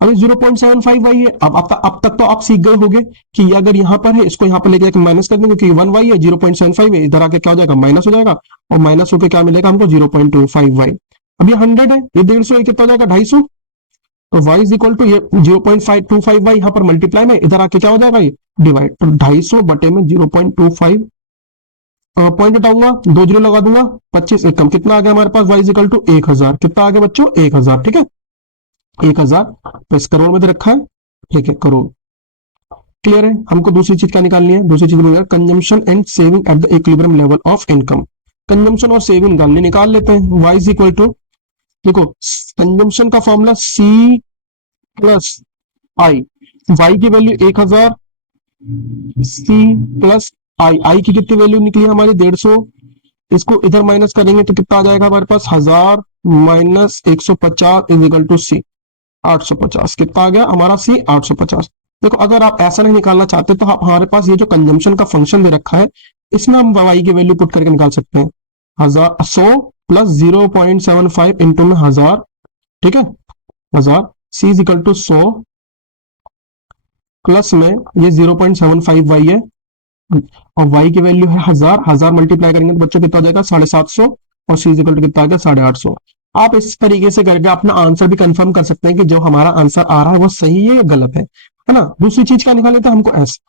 अभी 0.75 वाई है। अब तक तो आप सीख गए होंगे कि ये अगर यहाँ पर है, इसको यहाँ पर लेके माइनस कर देंगे, क्योंकि 1 वाई है, 0.75 है, इधर आके क्या हो जाएगा? माइनस हो जाएगा, और माइनस होकर क्या मिलेगा हमको? 0.25 वाई। अब ये 100 है, ये 150 कितना हो जाएगा? 250। तो y इज इक्वल टू ये 0.525 वाई यहाँ पर मल्टीप्लाई में, इधर आके क्या हो जाएगा? ये डिवाइड। तो 250 बटे में 0.25, पॉइंट हटाऊंगा, 2 जीरो लगा दूंगा, 25 एक कम, कितना आ गया हमारे पास? y is equal to 1000। कितना आ गया बच्चों? 1000। ठीक है, 1000 तो इस करोड़ में दे रखा है। ठीक है, करोड़। क्लियर है। हमको दूसरी चीज क्या निकालनी है? दूसरी चीज consumption and saving at the equilibrium level of income. Consumption और सेविंग निकाल लेते हैं। y इज इक्वल टू, देखो कंजम्पशन का formula C plus I, Y की वैल्यू 1000, सी प्लस आई, आई की कितनी वैल्यू निकली हमारी? 150। इसको इधर माइनस करेंगे तो कितना आ जाएगा हमारे पास? 1000 माइनस 150 इज इक्वल टू सी 850। कितना आ गया हमारा? सी 850। देखो, अगर आप ऐसा नहीं निकालना चाहते तो हमारे पास ये जो कंजम्पशन का फंक्शन दे रखा है, इसमें हम वाई की वैल्यू पुट करके निकाल सकते हैं। 100 प्लस 0.75 इंटू में 1000। ठीक है, 1000, सी इज इक्वल टू 100 प्लस में ये 0.75 वाई है, और वाई की वैल्यू है 1000। 1000 मल्टीप्लाई करेंगे तो बच्चों कितना आ जाएगा? 750। और सी इज इक्वल टू कितना आ गया? 850। आप इस तरीके से करके अपना आंसर भी कंफर्म कर सकते हैं कि जो हमारा आंसर आ रहा है वो सही है या गलत है ना। दूसरी चीज क्या निकाल लेते हैं हमको? एस।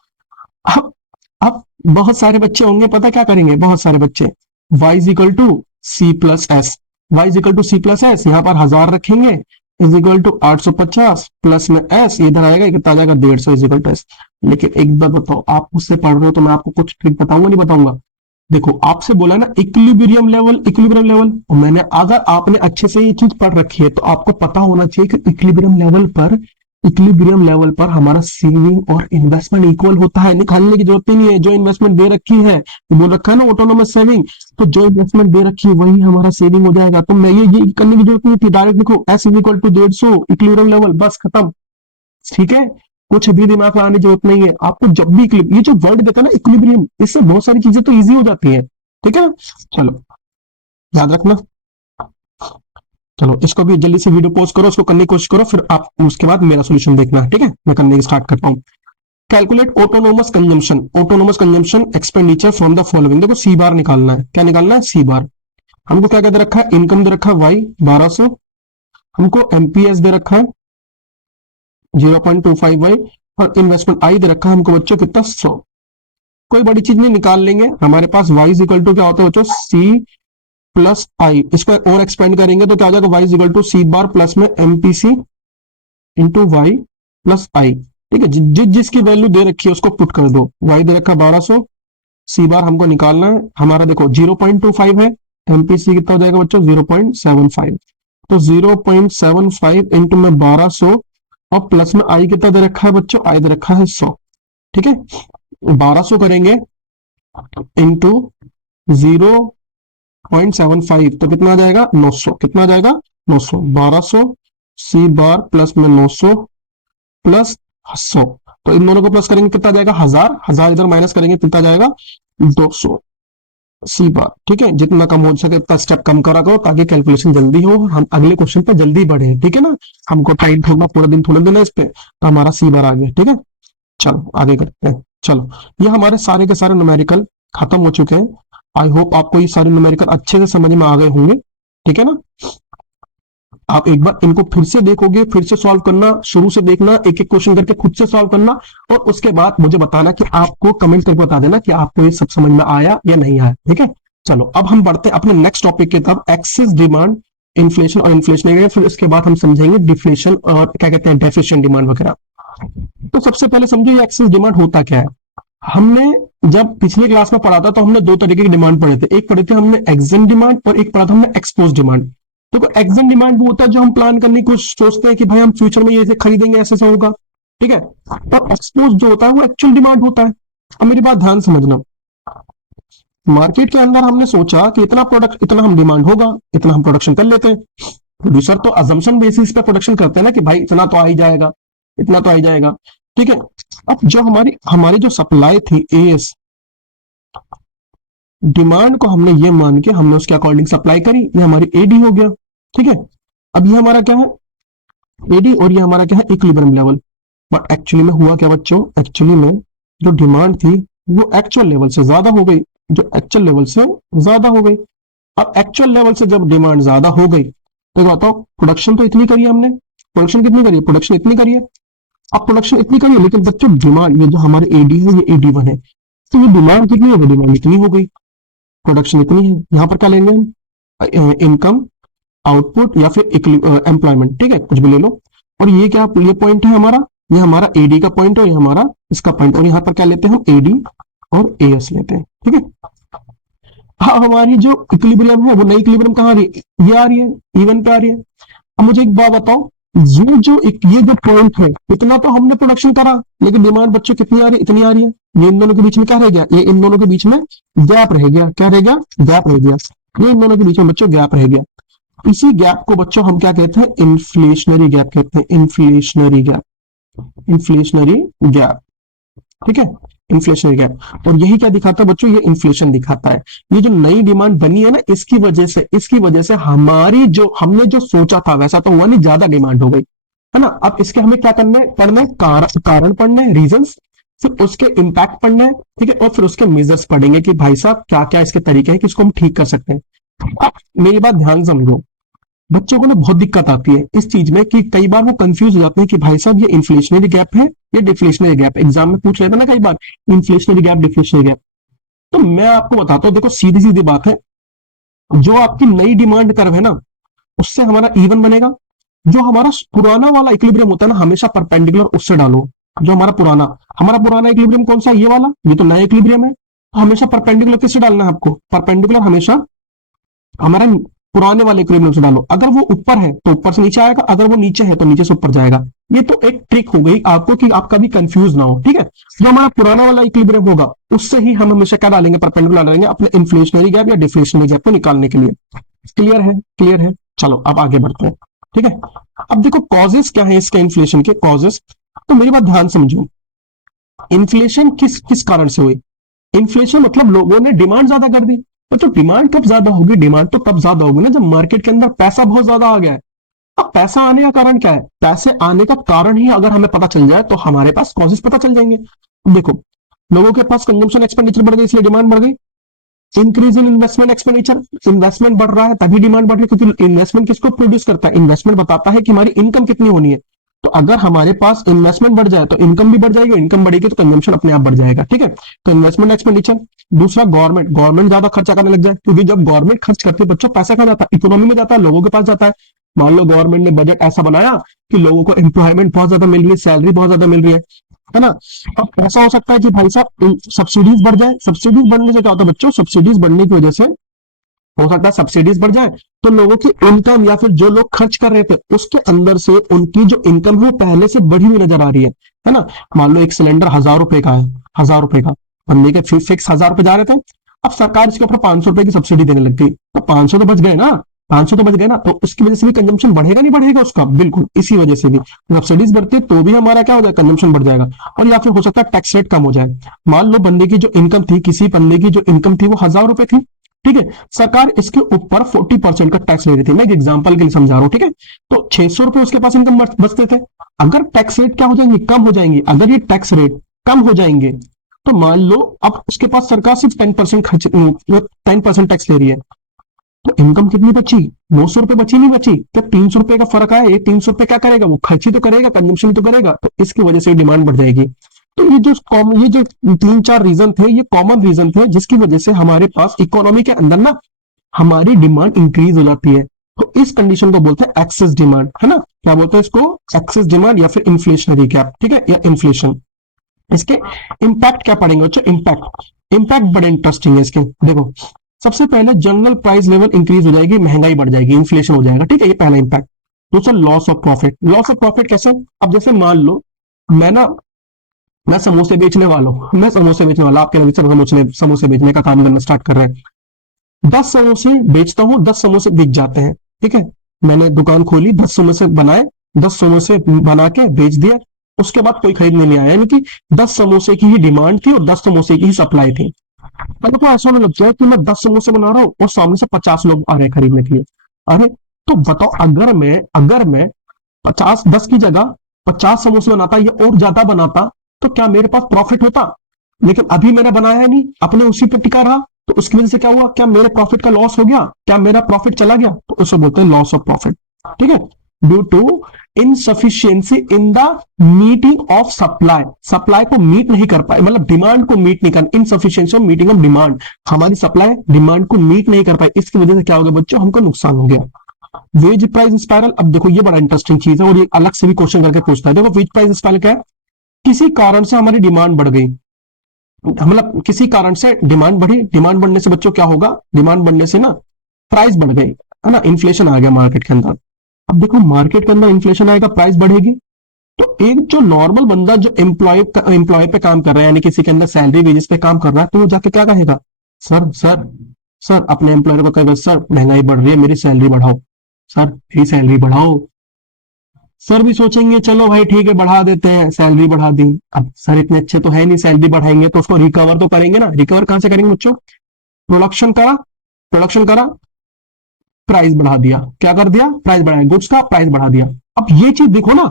अब बहुत सारे बच्चे होंगे, पता क्या करेंगे बहुत सारे बच्चे? y is equal to C plus S, Y is equal to C plus S, यहाँ पर 1000 रखेंगे, इज इक्वल टू 850 प्लस में एस, इधर आएगा कितना आ जाएगा? 150 इज इक्वल टू एस। लेकिन एक बात बताओ, आप मुझसे पढ़ रहे हो तो मैं आपको कुछ ट्रिक बताऊंगा नहीं बताऊंगा? देखो, आपसे बोला ना इक्विलिब्रियम लेवल, इक्विलिब्रियम लेवल, और मैंने, अगर आपने अच्छे से ये चीज पढ़ रखी है तो आपको पता होना चाहिए कि इक्विलिब्रियम लेवल पर हमारा सेविंग और इन्वेस्टमेंट इक्वल होता है। निकालने की जरूरत ही नहीं है। जो इन्वेस्टमेंट दे रखी है, बोल रखा है ना ऑटोनोमस सेविंग, तो जो इन्वेस्टमेंट दे रखी है वही हमारा सेविंग हो जाएगा। तो मैं ये करने की जरूरत नहीं थी, डायरेक्ट लिखो S is equal to 150 equilibrium level, बस खत्म। ठीक है, कुछ भी दिमाग लगाने की जरूरत नहीं है आपको। जब भी ये जो वर्ड देता है ना इक्विलिब्रियम, इससे बहुत सारी चीजें तो इजी हो जाती है। ठीक है, चलो याद रखना। चलो इसको भी जल्दी से वीडियो पोस्ट करो, उसको करने की कोशिश करो, फिर आप उसके बाद मेरा सोल्यूशन देखना है। ठीक है, मैं करने की स्टार्ट करता हूँ। Calculate autonomous consumption, autonomous consumption expenditure from the following. देखो सी बार निकालना है। क्या निकालना है? सी बार। हमको क्या दे रखा है? इनकम दे रखा है वाई 1200, हमको एमपीएस दे रखा है 0.25 वाई, और इन्वेस्टमेंट आई दे रखा है हमको बच्चों कितना? 100। कोई बड़ी चीज नहीं, निकाल लेंगे। हमारे पास वाई इज इक्वल टू क्या होता है बच्चों? C plus I. इसको और एक्सपेंड करेंगे तो क्या हो जाएगा? Y is equal to C bar plus में MPC into Y plus I. ठीक है, जिसकी वैल्यू दे रखी है उसको पुट कर दो। वाई दे रखा 1200, सी बार हमको निकालना है। हमारा देखो 0.25 है, एमपीसी कितना हो जाएगा बच्चों? 0.75। तो 0.75 इंटू में 1200, और प्लस में आई कितना दे रखा है बच्चों? आई दे रखा है 100। ठीक है, 1200 करेंगे इंटू 0.75 तो कितना आ जाएगा? 900। कितना आ जाएगा? 900। 1200 सी बार प्लस में 900 प्लस 100, तो इन दोनों को प्लस करेंगे कितना जाएगा 1000, 1000 इधर माइनस करेंगे कितना जाएगा 200 सी बार। ठीक है, जितना कम हो सके उतना स्टेप कम करा करो ताकि कैलकुलेशन जल्दी हो, हम अगले क्वेश्चन पे जल्दी बढ़े। ठीक है ना, हमको टाइम थोड़ा पूरा दिन थोड़ा देना इस पे, तो हमारा सी बार आ गया। ठीक है, चलो आगे करते हैं। चलो, ये हमारे सारे के सारे न्यूमेरिकल खत्म हो चुके हैं। आई होप आपको ये सारे न्यूमेरिकल अच्छे से समझ में आ गए होंगे। ठीक है ना, आप एक बार इनको फिर से देखोगे, फिर से सॉल्व करना, शुरू से देखना, एक एक क्वेश्चन करके खुद से सॉल्व करना, और उसके बाद मुझे बताना कि आपको कमेंट करके बता देना कि आपको ये सब समझ में आया या नहीं आया। ठीक है, चलो अब हम बढ़ते हैं अपने नेक्स्ट टॉपिक की तरफ, एक्सेस डिमांड, इन्फ्लेशन और इन्फ्लेशन। फिर इसके बाद हम समझेंगे डिफ्लेशन और क्या कहते हैं डेफिशिएंट डिमांड वगैरह। तो सबसे पहले समझिए एक्सेस डिमांड होता क्या है। हमने जब पिछली क्लास में पढ़ा था तो हमने दो तरीके की डिमांड पढ़े थे, एक पढ़े थे हमने एग्जेंट डिमांड और एक पढ़ा था हमने एक्सपोज डिमांड। तो एग्जेंट डिमांड वो होता है जो हम प्लान करने की कोशिश सोचते हैं कि भाई हम फ्यूचर में ये खरीदेंगे, ऐसे ऐसा होगा। ठीक है, और एक्सपोज जो होता है वो एक्चुअल डिमांड होता है। अब मेरी बात ध्यान समझना, मार्केट के अंदर हमने सोचा कि इतना प्रोडक्ट, इतना हम डिमांड होगा, इतना हम प्रोडक्शन कर लेते हैं। प्रोड्यूसर तो अजम्पशन बेसिस पे प्रोडक्शन करते हैं ना कि भाई इतना तो आ ही जाएगा, इतना तो आ ही जाएगा। ठीक है, अब जो हमारी हमारी जो सप्लाई थी एएस, डिमांड को हमने ये मान के हमने उसके अकॉर्डिंग सप्लाई करी, ये हमारी एडी हो गया। ठीक है, अब ये हमारा क्या है एडी और ये हमारा क्या है इक्विलिब्रियम लेवल। बट एक्चुअली में हुआ क्या बच्चों, एक्चुअली में जो डिमांड थी वो एक्चुअल लेवल से ज्यादा हो गई, जो एक्चुअल लेवल से ज्यादा हो गई। अब एक्चुअल लेवल से जब डिमांड ज्यादा हो गई तो बताओ, प्रोडक्शन तो इतनी करी है हमने, प्रोडक्शन कितनी करी है, प्रोडक्शन इतनी करी है। अब प्रोडक्शन इतनी करी है, लेकिन बच्चों डिमांड, ये जो हमारे एडी है ये एडी वन है, तो ये डिमांड कितनी हो गई, डिमांड इतनी हो गई, प्रोडक्शन इतनी है। यहाँ पर क्या लेंगे हम, इनकम, आउटपुट या फिर एम्प्लॉयमेंट। ठीक है, कुछ भी ले लो। और ये क्या, ये पॉइंट है हमारा, ये हमारा एडी का पॉइंट है, ये हमारा इसका पॉइंट, और यहाँ पर क्या लेते हैं हम एडी और एएस लेते हैं। ठीक है, हाँ हमारी जो इक्विलिब्रियम है वो नई इक्विलिब्रियम कहाँ आ रही है, ये आ रही है, इवन पे आ रही है। अब मुझे एक बात बताओ, ये जो पॉइंट है इतना तो हमने प्रोडक्शन करा, लेकिन डिमांड बच्चों कितनी आ रही है, इतनी आ रही है। ये इन दोनों के बीच में क्या रह गया, ये इन दोनों के बीच में गैप रह गया, क्या रह गया, गैप रह गया। ये इन दोनों के बीच में बच्चों गैप रह गया। इसी गैप को बच्चों हम क्या कहते हैं, इन्फ्लेशनरी गैप कहते हैं, इन्फ्लेशनरी गैप, इन्फ्लेशनरी गैप। ठीक है, इन्फ्लेशनरी गैप। और यही क्या दिखाता है बच्चों, ये इन्फ्लेशन दिखाता है। ये जो नई डिमांड बनी है ना, इसकी वजह से हमारी जो हमने जो सोचा था वैसा तो हुआ नहीं, ज्यादा डिमांड हो गई है ना। अब इसके हमें क्या पढ़ना है, कारण पढ़ना है, रीजंस, फिर उसके इम्पैक्ट पढ़ना है। ठीक है, और फिर उसके मेजर्स पढ़ेंगे कि भाई साहब क्या क्या इसके तरीके हैं कि इसको हम ठीक कर सकते हैं। अब मेरी बात ध्यान समझो, बच्चों को ना बहुत दिक्कत आती है इस चीज में कि कई बार वो कंफ्यूज हो जाते हैं कि भाई साहब ये इन्फ्लेशनरी गैप है, ये डिफ्लेशनरी गैप। एग्जाम में पूछ लेते ना कई बार, इन्फ्लेशनरी गैप, डिफ्लेशनरी गैप। तो मैं आपको बताता हूँ, देखो सीधी सीधी बात है, जो आपकी नई डिमांड कर्व है ना, उससे हमारा इवन बनेगा। जो हमारा पुराना वाला इक्विलिब्रियम होता है ना, हमेशा परपेंडिकुलर उससे डालो। जो हमारा पुराना इक्विलिब्रियम कौन सा, ये वाला, ये तो नया इक्विलिब्रियम है, तो हमेशा परपेंडिकुलर किससे डालना है आपको, परपेंडिकुलर हमेशा हमारा पुराने वाले इक्विलिब्रियम से डालो। अगर वो ऊपर है तो ऊपर से नीचे आएगा, अगर वो नीचे है तो नीचे से ऊपर जाएगा। ये तो एक ट्रिक हो गई आपको कि आप कभी कंफ्यूज ना हो। ठीक है, जो हमारा पुराना वाला इक्विलिब्रियम होगा उससे ही हम हमेशा क्या डालेंगे, परपेंडिकुलर डालेंगे अपने इन्फ्लेशनरी गैप या डिफ्लेशनरी गैप को निकालने के लिए। क्लियर है, क्लियर है। चलो अब आगे बढ़ते हैं। ठीक है, अब देखो कॉजेस क्या है इसके, इन्फ्लेशन के कॉजेस। तो मेरी बात ध्यान समझो, इन्फ्लेशन किस किस कारण से हुई। इन्फ्लेशन मतलब लोगों ने डिमांड ज्यादा कर दी। तो डिमांड कब ज्यादा होगी, डिमांड तो तब ज्यादा होगी ना जब मार्केट के अंदर पैसा बहुत ज्यादा आ गया है। अब पैसा आने का कारण क्या है, पैसे आने का कारण ही अगर हमें पता चल जाए तो हमारे पास कॉजेस पता चल जाएंगे। देखो, लोगों के पास कंजम्पशन एक्सपेंडिचर बढ़ गई इसलिए डिमांड बढ़ गई। Increase in investment expenditure, investment बढ़ रहा है तभी डिमांड बढ़ रही है, क्योंकि इन्वेस्टमेंट किसको प्रोड्यूस करता है, इन्वेस्टमेंट बताता है कि हमारी इनकम कितनी होनी है। तो अगर हमारे पास इन्वेस्टमेंट बढ़ जाए तो इनकम भी बढ़ जाएगी, इनकम बढ़ेगी तो कंजम्पशन अपने आप बढ़ जाएगा। ठीक है, तो इन्वेस्टमेंट एक्सपेंडिचर। दूसरा गवर्नमेंट ज्यादा खर्चा करने लग जाए, क्योंकि जब गवर्नमेंट खर्च करते है बच्चों, पैसा कहाँ जाता है, इकोनॉमी में जाता है, लोगों के पास जाता है। मान लो गवर्नमेंट ने बजट ऐसा बनाया कि लोगों को एम्प्लॉयमेंट बहुत ज्यादा मिल रही है, सैलरी बहुत ज्यादा मिल रही है ना। अब ऐसा हो सकता है कि भाई साहब सब्सिडीज बढ़ जाए। सब्सिडीज बढ़ने से क्या होता है बच्चों, सब्सिडीज बढ़ने की वजह से हो सकता है सब्सिडीज बढ़ जाए तो लोगों की इनकम या फिर जो लोग खर्च कर रहे थे उसके अंदर से उनकी जो इनकम है वो पहले से बढ़ी हुई नजर आ रही है ना। मान लो एक सिलेंडर 1000 रुपए का है, 1000 रुपए का, बंदे के फिक्स 1000 रुपए जा रहे थे। अब सरकार इसके ऊपर 500 रुपए की सब्सिडी देने लग गई, तो 500 तो बच गए ना, 500 तो बच गए ना, तो उसकी वजह से भी कंजम्पशन बढ़ेगा नहीं बढ़ेगा उसका, बिल्कुल इसी वजह से भी सब्सिडीज बढ़ती है तो भी हमारा क्या हो जाएगा, कंजम्पशन बढ़ जाएगा। और या फिर हो सकता है टैक्स रेट कम हो जाए। मान लो बंदे की जो इनकम थी, किसी बंदे की जो इनकम थी वो 1000 रुपए थी, ठीक है, सरकार इसके ऊपर 40% का टैक्स ले रही थी। मैं एक एग्जांपल के लिए समझा रहा हूं, ठीक है। तो 600 रुपए उसके पास इनकम बचते थे। अगर टैक्स रेट क्या हो जाएंगे, कम हो जाएंगे, अगर ये टैक्स रेट कम हो जाएंगे तो मान लो अब उसके पास सरकार सिर्फ 10% खर्च, 10% टैक्स ले रही है, तो इनकम कितनी बची, 900 रुपए बची नहीं बची, तो 300 रुपए का फर्क आया, ये 300 रुपए क्या करेगा, वो खर्च ही तो करेगा, कंजम्पशन तो करेगा, तो इसकी वजह से डिमांड बढ़ जाएगी। तो ये जो 3-4 रीजन थे, ये कॉमन रीजन थे जिसकी वजह से हमारे पास इकोनॉमी के अंदर ना हमारी डिमांड इंक्रीज हो जाती है। तो इस कंडीशन को बोलते हैं एक्सेस डिमांड, है ना, क्या बोलते हैं इसको, एक्सेस डिमांड या फिर इन्फ्लेशनरी गैप, ठीक है, या इन्फ्लेशन। इसके इम्पैक्ट क्या पड़ेंगे बच्चों, इम्पैक्ट इम्पैक्ट बड़े इंटरेस्टिंग है इसके। देखो, सबसे पहले जनरल प्राइस लेवल इंक्रीज हो जाएगी, महंगाई बढ़ जाएगी, इन्फ्लेशन हो जाएगा, ठीक है, ये पहला इम्पैक्ट। दूसरा loss of profit, loss of profit कैसे, अब जैसे मान लो मैं ना, मैं समोसे बेचने वाला हूं, मैं समोसे बेचने वाला, आपके समोसे समोसे बेचने का काम करना स्टार्ट कर रहे हैं, 10 समोसे बेचता हूँ, 10 समोसे बिक जाते हैं, ठीक है, मैंने दुकान खोली, 10 समोसे बनाए, 10 समोसे बना के बेच दिया, उसके बाद कोई खरीदने नहीं आया, यानी कि 10 समोसे की ही डिमांड थी और 10 समोसे की ही सप्लाई थी। मेरे को ऐसा होने लग गया कि मैं 10 समोसे बना रहा हूँ और सामने से 50 लोग आ रहे हैं खरीदने के लिए। अरे, तो बताओ, अगर मैं 10 की जगह 50 समोसे बनाता या और ज्यादा बनाता, तो क्या मेरे पास प्रॉफिट होता? लेकिन अभी मैंने बनाया नहीं, अपने उसी पे टिका रहा, तो उसकी वजह से क्या हुआ, क्या मेरे प्रॉफिट का लॉस हो गया, क्या मेरा प्रॉफिट चला गया? तो उसे बोलते हैं लॉस ऑफ प्रॉफिट, ठीक है, due to insufficiency in the meeting of supply, supply को मीट नहीं कर पाए, मतलब डिमांड को मीट नहीं कर, insufficiency of meeting of demand, हमारी सप्लाई डिमांड को मीट नहीं कर पाई, इसकी वजह से क्या हो गया बच्चों, हमको नुकसान हो गया। वेज प्राइस स्पाइरल, अब देखो ये बड़ा इंटरेस्टिंग चीज है और ये अलग से भी क्वेश्चन करके पूछता है। देखो वेज प्राइस स्पाइरल क्या है, किसी कारण से हमारी डिमांड बढ़ गई, मतलब किसी कारण से डिमांड बढ़ी, डिमांड बढ़ने से बच्चों क्या होगा, डिमांड बढ़ने से ना प्राइस बढ़ गई, है ना, इन्फ्लेशन आ गया मार्केट के अंदर। अब देखो मार्केट के अंदर इन्फ्लेशन आएगा, प्राइस बढ़ेगी, तो एक जो नॉर्मल बंदा जो एम्प्लॉय पे काम कर रहा है, यानी किसी के अंदर सैलरी वेजेस पे काम कर रहा है, तो वो जाके क्या कहेगा, सर सर सर, अपने एम्प्लॉयर को कहेगा, सर महंगाई बढ़ रही है, मेरी सैलरी बढ़ाओ, सर मेरी सैलरी बढ़ाओ। सर भी सोचेंगे चलो भाई ठीक है बढ़ा देते हैं, सैलरी बढ़ा दी। अब सर इतने अच्छे तो है नहीं, सैलरी बढ़ाएंगे तो उसको रिकवर तो करेंगे ना, रिकवर कहां से करेंगे बच्चों, प्रोडक्शन करा, प्रोडक्शन करा, प्राइस बढ़ा दिया, क्या कर दिया, प्राइस बढ़ाया, गुड्स का प्राइस बढ़ा दिया। अब ये चीज देखो ना,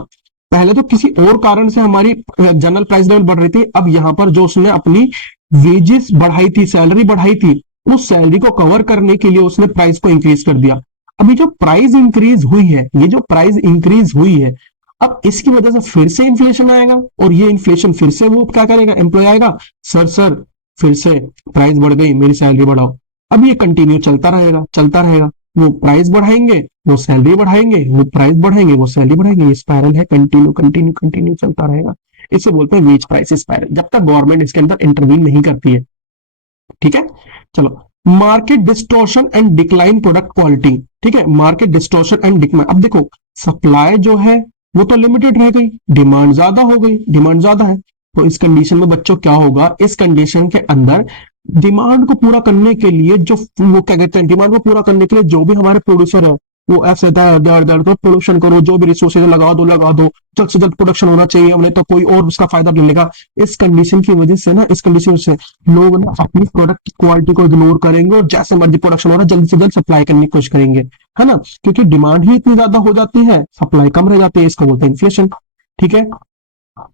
पहले तो किसी और कारण से हमारी जनरल प्राइस लेवल बढ़ रही थी, अब यहां पर जो उसने अपनी वेजेस बढ़ाई थी, सैलरी बढ़ाई थी, उस सैलरी को कवर करने के लिए उसने प्राइस को इंक्रीज कर दिया। अभी जो प्राइस इंक्रीज हुई है, ये जो प्राइस इंक्रीज हुई है, अब इसकी वजह से फिर से इन्फ्लेशन आएगा, और ये इन्फ्लेशन फिर से वो क्या करेगा, एम्प्लॉय आएगा, सर सर फिर से प्राइस बढ़ गई, मेरी सैलरी बढ़ाओ। अब ये कंटिन्यू चलता रहेगा, चलता रहेगा, वो प्राइस बढ़ाएंगे, वो सैलरी बढ़ाएंगे, वो प्राइस बढ़ाएंगे, वो सैलरी बढ़ाएंगे, ये स्पाइरल है, कंटिन्यू कंटिन्यू कंटिन्यू चलता रहेगा। इसे बोलते हैं वेज प्राइस स्पाइरल, जब तक गवर्नमेंट इसके अंदर इंटरवीन नहीं करती है, ठीक है। चलो, market distortion and decline product quality, ठीक है, मार्केट डिस्टोर्शन एंड डिक्लाइन। अब देखो सप्लाई जो है वो तो लिमिटेड रह गई, डिमांड ज्यादा हो गई, डिमांड ज्यादा है, तो इस कंडीशन में बच्चों क्या होगा, इस कंडीशन के अंदर डिमांड को पूरा करने के लिए जो, वो क्या कहते हैं, डिमांड को पूरा करने के लिए जो भी हमारे प्रोड्यूसर है, वो ऐसे दर दर दर तो प्रोडक्शन करो, जो भी रिसोर्सेज लगा दो, जल्द से जल्द प्रोडक्शन होना चाहिए, हमने तो कोई और उसका फायदा नहीं लेगा। इस कंडीशन की वजह से ना, इस कंडीशन से लोग ना अपनी प्रोडक्ट की क्वालिटी को इग्नोर करेंगे और जैसे मर्जी प्रोडक्शन हो रहा है जल्द से जल्द सप्लाई करने की कोशिश करेंगे, है ना, क्योंकि डिमांड ही इतनी ज्यादा हो जाती है, सप्लाई कम रह जाती है, इसको बोलते हैं इन्फ्लेशन, ठीक है।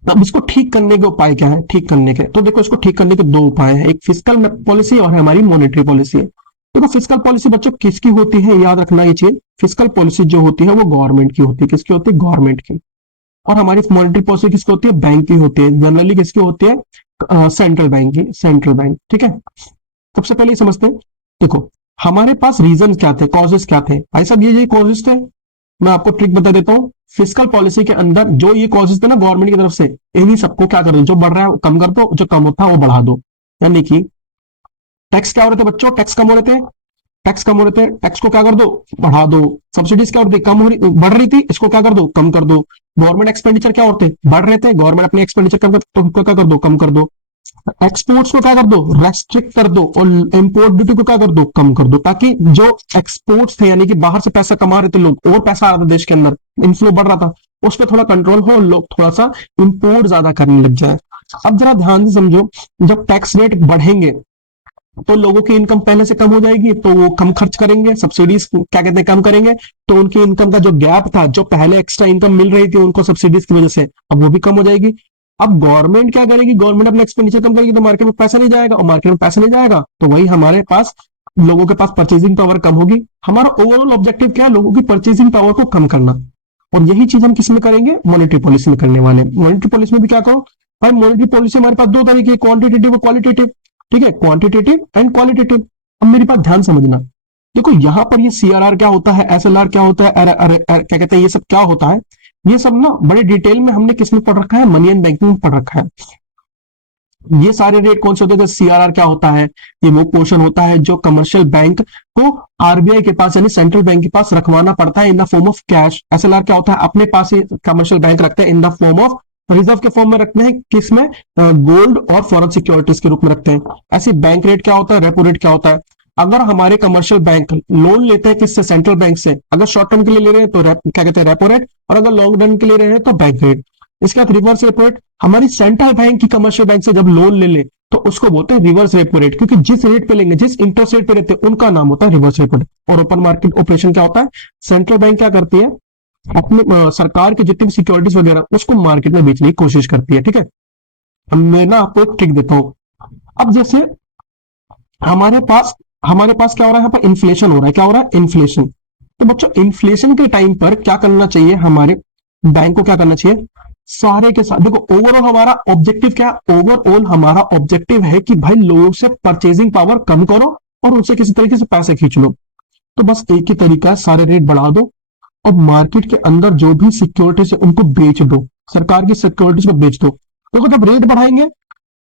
अब इसको ठीक करने के उपाय क्या है, ठीक करने के, तो देखो इसको ठीक करने के दो उपाय हैं, एक फिस्कल पॉलिसी और हमारी मॉनेटरी पॉलिसी है। देखो फिस्कल पॉलिसी बच्चों किसकी होती है, याद रखना ये चीज, फिस्कल पॉलिसी जो होती है वो गवर्नमेंट की होती है, किसकी होती है, गवर्नमेंट की। और हमारी मॉनेटरी पॉलिसी किसकी होती है, बैंक की होती है, जनरली किसकी होती है, सेंट्रल बैंक की, सेंट्रल बैंक, ठीक है। सबसे पहले समझते हैं, देखो हमारे पास रीजन क्या थे, कॉजेस क्या थे, भाई साहब ये कॉजेस थे, मैं आपको ट्रिक बता देता हूँ। फिस्कल पॉलिसी के अंदर जो ये कॉजेस थे ना गवर्नमेंट की तरफ से, इन्हीं सबको क्या कर दो, जो बढ़ रहा है वो कम कर दो, जो कम होता है वो बढ़ा दो। यानी कि टैक्स क्या हो रहे थे बच्चों, टैक्स कम हो रहे थे, टैक्स कम हो रहे थे, टैक्स को क्या कर दो, बढ़ा दो। सब्सिडीज क्या होती, कम हो रही, बढ़ रही थी, इसको क्या कर दो, कम कर दो। गवर्नमेंट एक्सपेंडिचर क्या होते, बढ़ रहे थे, गवर्नमेंट अपने एक्सपेंडिचर कम कर, तो क्या कर दो, कम कर दो। एक्सपोर्ट्स को क्या कर दो, रेस्ट्रिक्ट कर दो, और इंपोर्ट ड्यूटी को क्या कर दो, कम कर दो, ताकि जो एक्सपोर्ट्स थे यानी कि बाहर से पैसा कमा रहे थे लोग और पैसा आ रहा था देश के अंदर, इनफ्लो बढ़ रहा था, उस पर थोड़ा कंट्रोल हो, लोग थोड़ा सा इंपोर्ट ज्यादा करने लग जाए। अब जरा ध्यान से समझो, जब टैक्स रेट बढ़ेंगे तो लोगों की इनकम पहले से कम हो जाएगी, तो वो कम खर्च करेंगे, सब्सिडीज क्या कहते हैं कम करेंगे, तो उनकी इनकम का जो गैप था, जो पहले एक्स्ट्रा इनकम मिल रही थी उनको सब्सिडीज की वजह से, अब वो भी कम हो जाएगी। अब गवर्नमेंट क्या करेगी, गवर्नमेंट अपना एक्सपेंडिचर कम करेगी तो मार्केट में पैसा नहीं जाएगा, और मार्केट में पैसा नहीं जाएगा तो वही हमारे पास, लोगों के पास परचेजिंग पावर कम होगी। हमारा ओवरऑल ऑब्जेक्टिव क्या है, लोगों की परचेजिंग पावर को कम करना। और यही चीज हम किस में करेंगे, मॉनेटरी पॉलिसी में करने वाले। मॉनेटरी पॉलिसी में भी क्या करो भाई, मॉनेटरी पॉलिसी हमारे पास दो तरीके, क्वांटिटेटिव और क्वालिटेटिव। ठीक है, क्वांटिटेटिव एंड क्वालिटेटिव। अब मेरी बात ध्यान समझना, देखो यहां पर ये सीआरआर क्या होता है, एसएलआर क्या होता है, क्या कहते हैं, ये सब क्या होता है, ये सब ना बड़े डिटेल में हमने किसमें पढ़ रखा है, मनी एंड बैंकिंग में पढ़ रखा है। ये सारे रेट कौन से होते हैं, सीआरआर क्या होता है, ये वो पोर्शन होता है जो कमर्शियल बैंक को आरबीआई के पास यानी सेंट्रल बैंक के पास रखवाना पड़ता है in the form of cash. SLR क्या होता है, अपने पास ही कमर्शियल बैंक रखते हैं in the form of reserve के फॉर्म में रखते हैं, किसमें, गोल्ड और फॉरेन सिक्योरिटीज के रूप में रखते हैं। ऐसे बैंक रेट क्या होता है, रेपो रेट क्या होता है। अगर हमारे कमर्शियल बैंक लोन लेते हैं किससे, सेंट्रल बैंक से, अगर शॉर्ट टर्म के लिए ले रहे हैं तो क्या कहते हैं, रेपो रेट, और अगर लॉन्ग टर्म के लिए रहे हैं तो बैंक रेट। इसके बाद रिवर्स रेपो रेट, हमारी सेंट्रल बैंक की कमर्शियल बैंक से जब लोन ले ले तो उसको बोलते हैं रिवर्स रेपो रेट, क्योंकि जिस रेट पे लेंगे, जिस इंटरेस्ट रेट पे रहते हैं उनका नाम होता है रिवर्स रेपो रेट। और ओपन मार्केट ऑपरेशन क्या होता है, सेंट्रल बैंक क्या करती है, अपने सरकार के जितनी भी सिक्योरिटीज वगैरह उसको मार्केट में बेचने की कोशिश करती है। ठीक है, अब मैं ना आपको एक ट्रिक देता हूं। अब जैसे हमारे पास हमारे पास क्या हो रहा है, यहाँ पर इन्फ्लेशन हो रहा है, क्या हो रहा है, इन्फ्लेशन। तो बच्चों इन्फ्लेशन के टाइम पर क्या करना चाहिए, हमारे बैंक को क्या करना चाहिए, सारे के साथ देखो, ओवरऑल हमारा ऑब्जेक्टिव क्या है, ओवरऑल हमारा ऑब्जेक्टिव है कि भाई लोगों से परचेजिंग पावर कम करो और उनसे किसी तरीके से पैसे खींच लो। तो बस एक ही तरीका है, सारे रेट बढ़ा दो और मार्केट के अंदर जो भी सिक्योरिटीज है उनको बेच दो, सरकार की सिक्योरिटीज को बेच दो। देखो जब रेट बढ़ाएंगे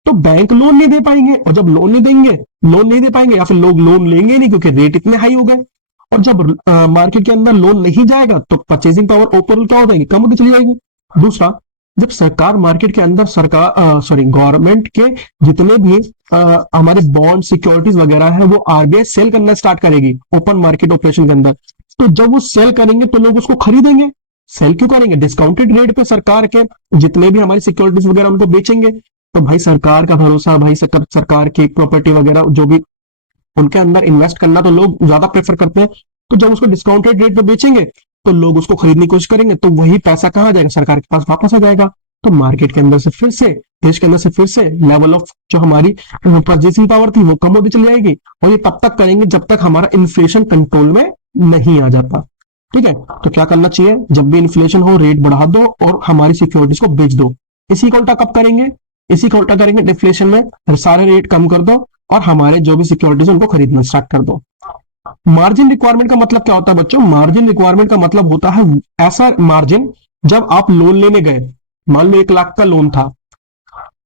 तो बैंक लोन नहीं दे पाएंगे, और जब लोन नहीं देंगे, लोन नहीं दे पाएंगे या फिर लोग लोन लेंगे नहीं क्योंकि रेट इतने हाई हो गए। और जब मार्केट के अंदर लोन नहीं जाएगा तो परचेजिंग पावर ओवरऑल क्या हो जाएगी, कम होती चली जाएगी। दूसरा, जब सरकार मार्केट के अंदर सरकार सॉरी गवर्नमेंट के जितने भी हमारे बॉन्ड सिक्योरिटीज वगैरह है वो आरबीआई सेल करना स्टार्ट करेगी ओपन मार्केट ऑपरेशन के अंदर। तो जब वो सेल करेंगे तो लोग उसको खरीदेंगे। सेल क्यों करेंगे, डिस्काउंटेड रेट पे सरकार के जितने भी हमारी सिक्योरिटीज वगैरह उनको बेचेंगे। तो भाई सरकार का भरोसा, भाई सरकार की प्रॉपर्टी वगैरह जो भी उनके अंदर इन्वेस्ट करना तो लोग ज्यादा प्रेफर करते हैं। तो जब उसको डिस्काउंटेड रेट पे बेचेंगे तो लोग उसको खरीदने की कोशिश करेंगे, तो वही पैसा कहाँ जाएगा, सरकार के पास वापस आ जाएगा। तो मार्केट के अंदर से फिर से, देश के अंदर से फिर से लेवल ऑफ जो हमारी परचेसिंग पावर थी वो कम होती चली जाएगी। और ये तब तक करेंगे जब तक हमारा इन्फ्लेशन कंट्रोल में नहीं आ जाता। ठीक है, तो क्या करना चाहिए, जब भी इन्फ्लेशन हो रेट बढ़ा दो और हमारी सिक्योरिटीज को बेच दो। इसी का उल्टा कब करेंगे, इसी का उल्टा करेंगे डिफ्लेशन में, सारे रेट कम कर दो और हमारे जो भी सिक्योरिटीज उनको खरीदना स्टार्ट कर दो। मार्जिन रिक्वायरमेंट का मतलब क्या होता है बच्चों, मार्जिन रिक्वायरमेंट का मतलब होता है ऐसा मार्जिन, जब आप लोन लेने गए, मान लो 1 लाख का लोन था,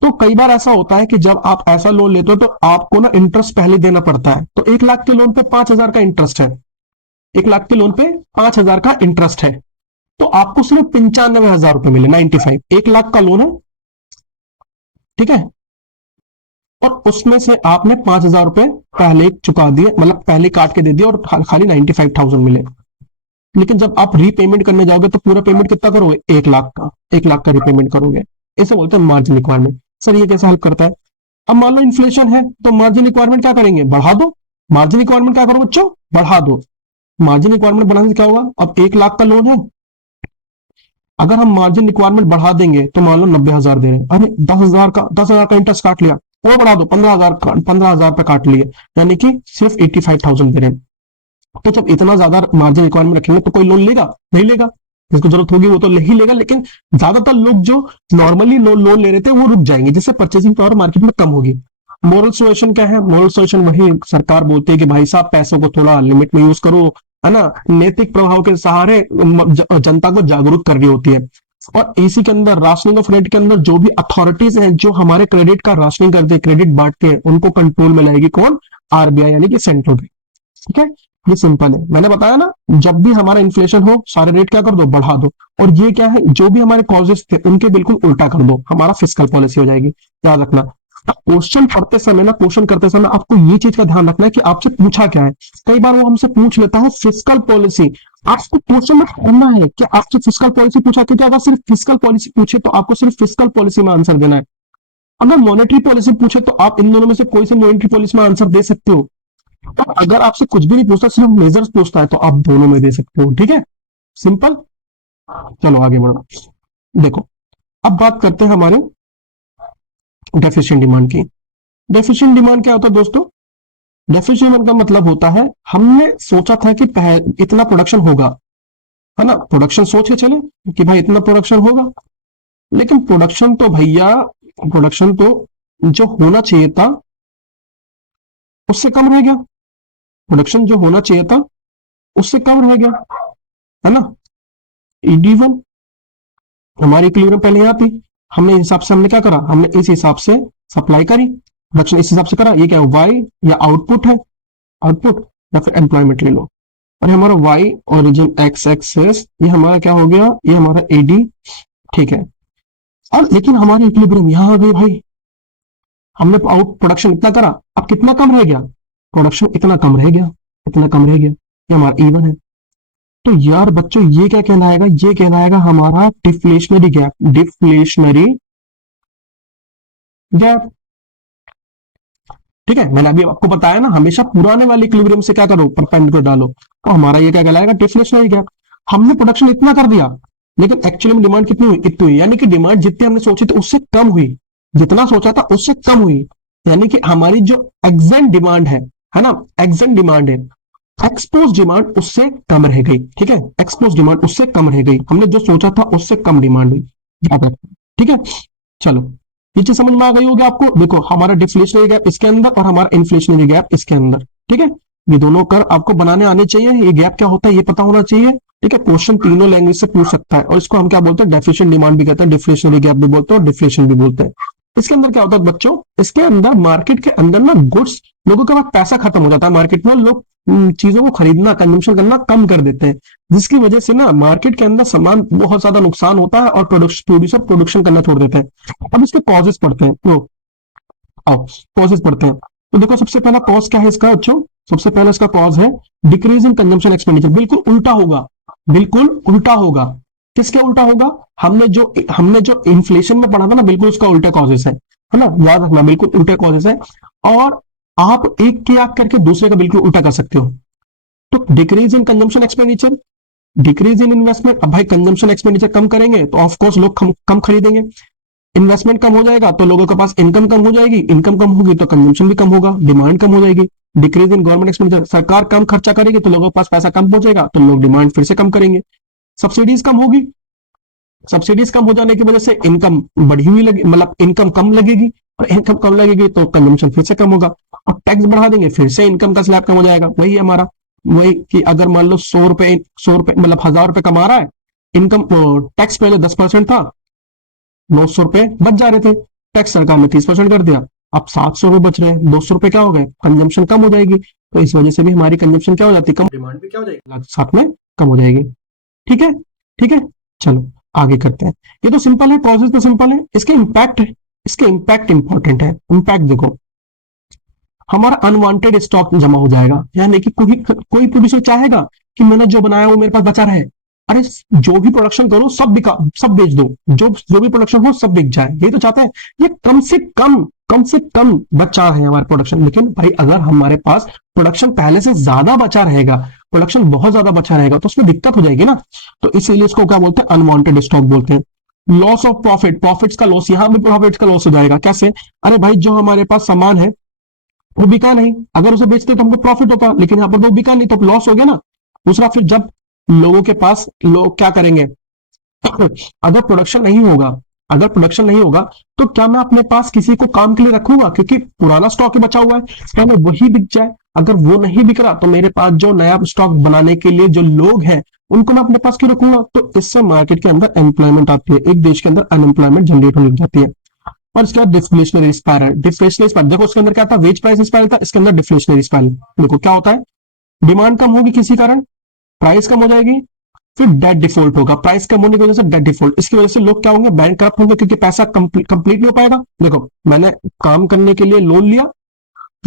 तो कई बार ऐसा होता है कि जब आप ऐसा लोन लेते हो तो आपको ना इंटरेस्ट पहले देना पड़ता है। तो 1 लाख के लोन पे 5,000 का इंटरेस्ट है, 1 लाख के लोन पे 5,000 का इंटरेस्ट है, तो आपको सिर्फ 95,000 रुपए मिले, 95। 1 लाख का लोन है, ठीक है, और उसमें से आपने 5,000 रुपए पहले चुका दिए, मतलब पहले काट के दे दिया और खाली 95,000 मिले। लेकिन जब आप रीपेमेंट करने जाओगे तो पूरा पेमेंट कितना करोगे, 1 लाख का, 1 लाख का रीपेमेंट करोगे। इसे बोलते हैं मार्जिन रिक्वायरमेंट। सर ये कैसे हेल्प करता है, अब मान लो इन्फ्लेशन है तो मार्जिन रिक्वायरमेंट क्या करेंगे, बढ़ा दो। मार्जिन रिक्वायरमेंट क्या करो बच्चों, बढ़ा दो। मार्जिन रिक्वायरमेंट बढ़ाने से क्या होगा, अब 1 लाख का लोन है, अगर हम मार्जिन रिक्वायरमेंट बढ़ा देंगे तो मान लो 90,000 दे रहे हैं, अरे 10,000 का इंटरेस्ट काट लिया, और बढ़ा दो 15,000 पे काट लिए, यानी कि सिर्फ 85,000 दे रहे हैं। तो जब इतना ज्यादा मार्जिन रिक्वायरमेंट रखेंगे तो कोई लोन लेगा, नहीं लेगा, जिसको जरूरत होगी वो तो ले ही लेगा। लेकिन ज्यादातर लोग जो नॉर्मली लोन ले रहे थे वो रुक जाएंगे, जिससे परचेसिंग पावर मार्केट में कम होगी। मोरल सोल्यूशन क्या है, मोरल सोल्यूशन वही सरकार बोलती है कि भाई साहब पैसों को थोड़ा लिमिट में यूज करो, है ना, नैतिक प्रभाव के सहारे जनता को जागरूक करनी होती है। और इसी के अंदर राशनिंग ऑफ क्रेडिट के अंदर जो भी अथॉरिटीज हैं जो हमारे क्रेडिट का राशनिंग करते हैं, क्रेडिट बांटते हैं, उनको कंट्रोल में लाएगी कौन, आरबीआई यानी कि सेंट्रल बैंक। ठीक है, ये सिंपल है, मैंने बताया ना, जब भी हमारा इन्फ्लेशन हो सारे रेट क्या कर दो, बढ़ा दो। और ये क्या है, जो भी हमारे कॉजेस थे उनके बिल्कुल उल्टा कर दो, हमारा फिस्कल पॉलिसी हो जाएगी, याद रखना। क्वेश्चन पढ़ते समय ना, क्वेश्चन करते समय आपको ये चीज का ध्यान रखना है कि आपसे पूछा क्या है। कई बार वो हमसे पूछ लेता है फिस्कल पॉलिसी। आपको क्वेश्चन में पढ़ना है कि आपसे फिस्कल पॉलिसी पूछा, क्योंकि अगर सिर्फ फिस्कल पॉलिसी पूछे तो आपको सिर्फ फिस्कल पॉलिसी में आंसर देना है। अगर मॉनेटरी पॉलिसी पूछे तो आप इन दोनों में से कोई से मॉनेटरी पॉलिसी में आंसर दे सकते हो। और अगर आपसे कुछ भी नहीं पूछता, सिर्फ मेजर्स पूछता है, तो आप दोनों में दे सकते हो। ठीक है, सिंपल। चलो आगे बढ़ो। देखो, अब बात करते हैं हमारे डेफिशिएंट डिमांड की। डेफिशिएंट डिमांड क्या होता है दोस्तों? डेफिशिएंट डिमांड का मतलब होता है हमने सोचा था कि इतना प्रोडक्शन होगा, है ना, प्रोडक्शन सोच के चले कि भाई इतना प्रोडक्शन होगा, लेकिन प्रोडक्शन तो भैया, प्रोडक्शन तो जो होना चाहिए था उससे कम रह गया। प्रोडक्शन जो होना चाहिए था उससे कम रह गया, है ना। ईडी1 हमारी इक्विलिब्रियम पहले यहाँ थी, हमने इस हिसाब से हमने क्या करा, हमने इस हिसाब से सप्लाई करी, प्रोडक्शन इस हिसाब से करा। ये क्या है, वाई या आउटपुट है, आउटपुट, या फिर एम्प्लॉयमेंट ले लो। और हमारा वाई ओरिजिन एक्स एक्सेस, ये हमारा क्या हो गया, ये हमारा एडी। ठीक है, अब लेकिन हमारी इक्विलिब्रियम यहाँ आ गई भाई। हमने आउट प्रोडक्शन इतना करा, अब कितना कम रह गया, प्रोडक्शन इतना कम रह गया, इतना कम रह गया, ये हमारा E1 है। तो यार बच्चों ये क्या कहलाएगा, ये कहलाएगा हमारा डिफ्लेशनरी गैप, डिफ्लेशनरी गैप। ठीक है, मैंने अभी आपको बताया ना, हमेशा पुराने वाले इक्विलिब्रियम से क्या करो, परपेंडिकुलर डालो, तो हमारा ये क्या कहलाएगा, डिफ्लेशनरी गैप। हमने प्रोडक्शन इतना कर दिया, लेकिन एक्चुअली में डिमांड कितनी हुई, इतनी हुई, यानी कि डिमांड जितनी हमने सोची थी उससे कम हुई, जितना सोचा था उससे कम हुई। यानी कि हमारी जो एग्जैक्ट डिमांड है ना, एग्जैक्ट डिमांड है, एक्सपोज डिमांड उससे कम रह गई। ठीक है, एक्सपोज डिमांड उससे कम रह गई, हमने जो सोचा था उससे कम डिमांड हुई, याद रखना। ठीक है, चलो ये चीज समझ में आ गई होगी आपको। देखो हमारा डिफ्लेशनरी गैप इसके अंदर और हमारा इन्फ्लेशनरी गैप इसके अंदर। ठीक है, ये दोनों कर आपको बनाने आने चाहिए, ये गैप क्या होता है ये पता होना चाहिए। ठीक है, क्वेश्चन तीनों लैंग्वेज से पूछ सकता है, और इसको हम क्या बोलते हैं, डेफिशिएंट डिमांड भी कहते हैं, डिफ्लेशनरी गैप भी बोलते हैं, और डिफ्लेशन भी बोलते हैं। इसके अंदर क्या होता है बच्चों, इसके अंदर मार्केट के अंदर ना गुड्स, लोगों के पास पैसा खत्म हो जाता है मार्केट में, लोग चीजों को खरीदना, कंजम्पशन करना कम कर देते हैं, जिसकी वजह से ना मार्केट के अंदर सामान बहुत ज्यादा नुकसान होता है, और प्रोड्यूसर प्रोडक्शन करना छोड़ देते हैं। अब इसके कॉजेस पढ़ते हैं, तो आओ कॉजेस पढ़ते हैं। तो देखो सबसे पहला कॉज क्या है इसका बच्चों, सबसे पहला इसका कॉज है डिक्रीज इन कंजम्पशन एक्सपेंडिचर। बिल्कुल उल्टा होगा, बिल्कुल उल्टा होगा। किसके उल्टा होगा, हमने जो इन्फ्लेशन में पढ़ा था ना, बिल्कुल उसका उल्टा कॉजेस है ना, याद रखना, बिल्कुल उल्टे कॉजेस है। और आप एक की याद करके दूसरे का बिल्कुल उल्टा कर सकते हो। तो decrease in consumption expenditure, decrease in investment. अब भाई कंजम्पशन एक्सपेंडिचर कम करेंगे तो ऑफकोर्स लोग कम खरीदेंगे, इन्वेस्टमेंट कम हो जाएगा तो लोगों के पास इनकम कम हो जाएगी, इनकम कम होगी तो कंजम्पशन भी कम होगा, डिमांड कम हो जाएगी। डिक्रीज इन गवर्नमेंट एक्सपेंडिचर, सरकार कम खर्चा करेगी तो लोगों के पास पैसा कम पहुंचेगा, तो लोग डिमांड फिर से कम करेंगे। सब्सिडीज कम होगी, सब्सिडीज कम हो जाने की वजह से इनकम बढ़ी हुई लगे, मतलब इनकम कम लगेगी, और इनकम कम लगेगी तो कंजम्पशन फिर से कम होगा। और टैक्स बढ़ा देंगे फिर से इनकम का स्लैब कम हो जाएगा। वही है हमारा, वही कि अगर मान लो 100 रुपए मतलब 1000 रुपए कमा रहा है, इनकम टैक्स पहले 10% था, 900 रुपए बच जा रहे थे, टैक्स सरकार ने 30% कर दिया, अब 700 रुपए बच रहे हैं, 200 रुपए क्या हो गए, कंजम्पशन कम हो जाएगी। तो इस वजह से भी हमारी कंजम्पशन क्या हो जाती है, कम, डिमांड भी क्या हो जाएगी, साथ में कम हो जाएगी। ठीक है, ठीक है, चलो आगे करते हैं। ये तो सिंपल है, कॉजेज तो सिंपल है, इसके इम्पैक्ट, इसके इम्पैक्ट इंपॉर्टेंट है। इम्पैक्ट देखो, हमारा अनवांटेड स्टॉक जमा हो जाएगा, यानी कि कोई प्रोड्यूसर चाहेगा कि मैंने जो बनाया वो मेरे पास बचा रहे, अरे जो भी प्रोडक्शन करो सब बिका, सब बेच दो, जो भी प्रोडक्शन हो सब बिक जाए, ये तो चाहता है। ये कम से कम बचा है हमारा प्रोडक्शन। लेकिन भाई अगर हमारे पास प्रोडक्शन पहले से ज्यादा बचा रहेगा, प्रोडक्शन बहुत ज्यादा बचा रहेगा, तो उसमें दिक्कत हो जाएगी ना। तो इसीलिए इसको क्या बोलते हैं, अनवांटेड स्टॉक बोलते हैं। लॉस ऑफ प्रॉफिट, प्रॉफिट्स का लॉस, यहां भी प्रॉफिट्स का लॉस हो जाएगा। कैसे, अरे भाई जो हमारे पास सामान है वो बिका नहीं, अगर उसे बेचते तो हमको प्रॉफिट होता, लेकिन यहाँ पर वो बिका नहीं तो लॉस हो गया ना। दूसरा, फिर जब लोगों के पास, लोग क्या करेंगे, अगर प्रोडक्शन नहीं होगा, अगर प्रोडक्शन नहीं होगा तो क्या मैं अपने पास किसी को काम के लिए रखूंगा, क्योंकि पुराना स्टॉक बचा हुआ है, पहले वही बिक जाए। अगर वो नहीं बिक रहा तो मेरे पास जो नया स्टॉक बनाने के लिए जो लोग हैं उनको मैं अपने पास क्यों रखूंगा। तो इससे मार्केट के अंदर एम्प्लॉयमेंट आती है, एक देश के अंदर अनएम्प्लॉयमेंट जनरेट होने लग जाती है। और इसके बाद डिफ्लेशनरी स्पाइरल, डिफ्लेशनरी स्पाइरल देखो उसके अंदर क्या था, वेज प्राइस स्पाइरल था, इसके अंदर डिफ्लेशनरी स्पाइरल। देखो क्या होता है, डिमांड कम होगी किसी कारण, प्राइस कम हो जाएगी, फिर डेट डिफॉल्ट होगा, प्राइस कम होने की वजह से डेट डिफॉल्ट, इसकी वजह से लोग क्या होंगे, बैंक करप्ट होंगे, क्योंकि पैसा कंप्लीट नहीं हो पाएगा। देखो मैंने काम करने के लिए लोन लिया,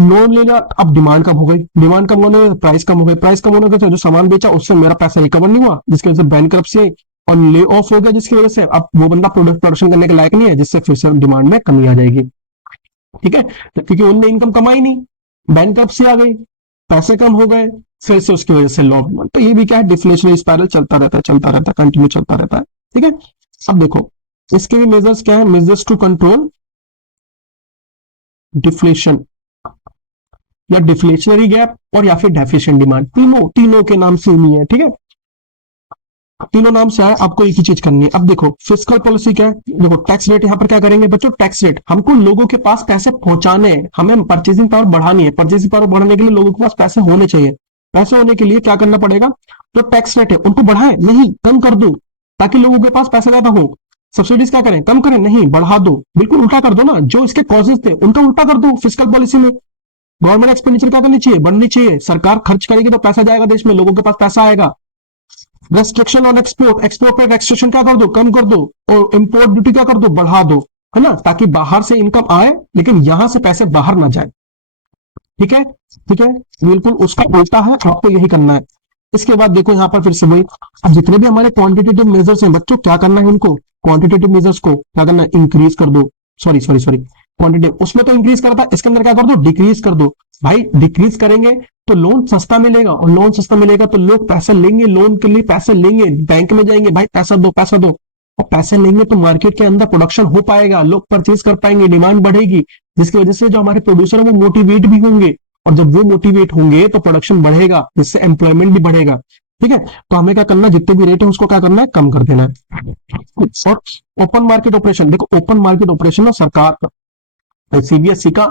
लोन ले लिया, अब डिमांड कम हो गई, डिमांड कम होने प्राइस कम हो गई, प्राइस कम होने के जो सामान बेचा उससे मेरा पैसा रिकवर नहीं हुआ, जिसकी वजह से बैंकरप्सी आई और ले ऑफ हो गया, जिसकी वजह से अब वो बंदा प्रोडक्शन करने के लायक नहीं है, जिससे फिर से डिमांड में कमी आ जाएगी। ठीक है, तो क्योंकि उनने इनकम कमाई नहीं, बैंकरप्सी आ गई, पैसे कम हो गए, फिर से उसकी वजह से लो डिमांड। तो ये भी क्या है, डिफ्लेशनरी स्पाइरल चलता रहता है, चलता रहता है, कंटिन्यू चलता रहता है। ठीक है, अब देखो इसके भी मेजर्स क्या है, मेजर्स टू कंट्रोल डिफ्लेशन या डिफ्लेशनरी गैप और या फिर डेफिशिएंट डिमांड, तीनों तीनों के नाम सेम ही है। ठीक है, तीनों नाम से है, आपको एक ही चीज करनी है। अब देखो फिस्कल पॉलिसी क्या है, देखो टैक्स रेट, यहां पर क्या करेंगे बच्चों, टैक्स रेट, हमको लोगों के पास पैसे पहुंचाने हैं, हमें परचेसिंग पावर बढ़ानी है, परचेसिंग पावर बढ़ाने के लिए लोगों के पास पैसे होने चाहिए, पैसे होने के लिए क्या करना पड़ेगा, जो टैक्स रेट है उनको बढ़ाए नहीं कम कर दो, ताकि लोगों के पास पैसा ज्यादा हो। सब्सिडीज क्या करें, कम करें नहीं, बढ़ा दो, बिल्कुल उल्टा कर दो ना, जो इसके कॉजेज थे उनका उल्टा कर दो फिस्कल पॉलिसी में। गवर्नमेंट एक्सपेंडिचर क्या करनी चाहिए, बढ़नी चाहिए, सरकार खर्च करेगी तो पैसा जाएगा देश में, लोगों के पास पैसा आएगा। रेस्ट्रिक्शन ऑन एक्सपोर्ट, एक्सपोर्ट पे रेस्ट्रिक्शन क्या कर दो, कम कर दो, और इंपोर्ट ड्यूटी क्या कर दो, बढ़ा दो, है ना, ताकि बाहर से इनकम आए लेकिन यहां से पैसे बाहर ना जाए। ठीक है, ठीक है, बिल्कुल उसका उल्टा है, आपको यही करना है। इसके बाद देखो यहाँ पर फिर से वही, अब जितने भी हमारे क्वांटिटेटिव मेजर्स हैं बच्चों, क्या करना है इनको, क्वांटिटेटिव मेजर्स को क्या करना है, इंक्रीज कर दो, सॉरी सॉरी सॉरी, क्वांटिटेटिव उसमें तो इंक्रीज करता है, इसके अंदर क्या कर दो, डिक्रीज कर दो। भाई डिक्रीज करेंगे तो लोन सस्ता मिलेगा, और लोन सस्ता मिलेगा तो लोग पैसा लेंगे, लोन के लिए पैसे लेंगे, बैंक में जाएंगे, भाई पैसा दो पैसा दो, और पैसे लेंगे तो मार्केट के अंदर प्रोडक्शन हो पाएगा, लोग परचेज कर पाएंगे, डिमांड बढ़ेगी, जिसकी वजह से जो हमारे प्रोड्यूसर है वो मोटिवेट भी होंगे, और जब वो मोटिवेट होंगे तो प्रोडक्शन बढ़ेगा, जिससे एम्प्लॉयमेंट भी बढ़ेगा। ठीक है, तो हमें क्या करना है, जितने भी रेट है उसको क्या करना है, कम कर देना है। और ओपन मार्केट ऑपरेशन, देखो ओपन मार्केट ऑपरेशन ना सरकार का, सीबीएसई का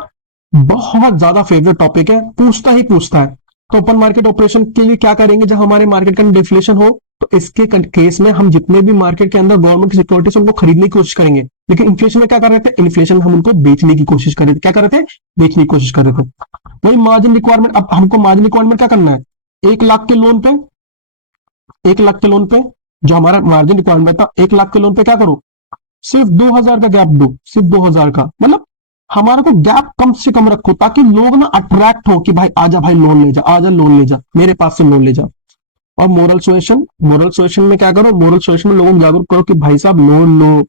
बहुत ज्यादा फेवरेट टॉपिक है, पूछता ही पूछता है। तो ओपन मार्केट ऑपरेशन के लिए क्या करेंगे, जब हमारे मार्केट का डिफ्लेशन हो तो इसके केस में हम जितने भी मार्केट के अंदर गवर्नमेंट की सिक्योरिटीज उनको खरीदने की कोशिश करेंगे, लेकिन इन्फ्लेशन में क्या कर रहे थे, इन्फ्लेशन हम उनको बेचने की कोशिश कर रहे थे, क्या कर रहे थे, बेचने की कोशिश कर रहे थे। वही मार्जिन रिक्वायरमेंट, अब हमको मार्जिन रिक्वायरमेंट क्या करना है, 1 लाख के लोन पे, 1 लाख के लोन पे जो हमारा मार्जिन रिक्वायरमेंट था, 1 लाख के लोन पे क्या करो, सिर्फ 2,000 का गैप दो, सिर्फ 2,000 का, मतलब हमारा को गैप कम से कम रखो, ताकि लोग ना अट्रैक्ट हो कि भाई आजा भाई लोन ले जा, आजा लोन ले जा, मेरे पास से लोन ले जा। और मोरल सुएशन, मोरल सुएशन में क्या करो, मोरल सुएशन में लोगों को जागरूक करो कि भाई साहब लोन लो,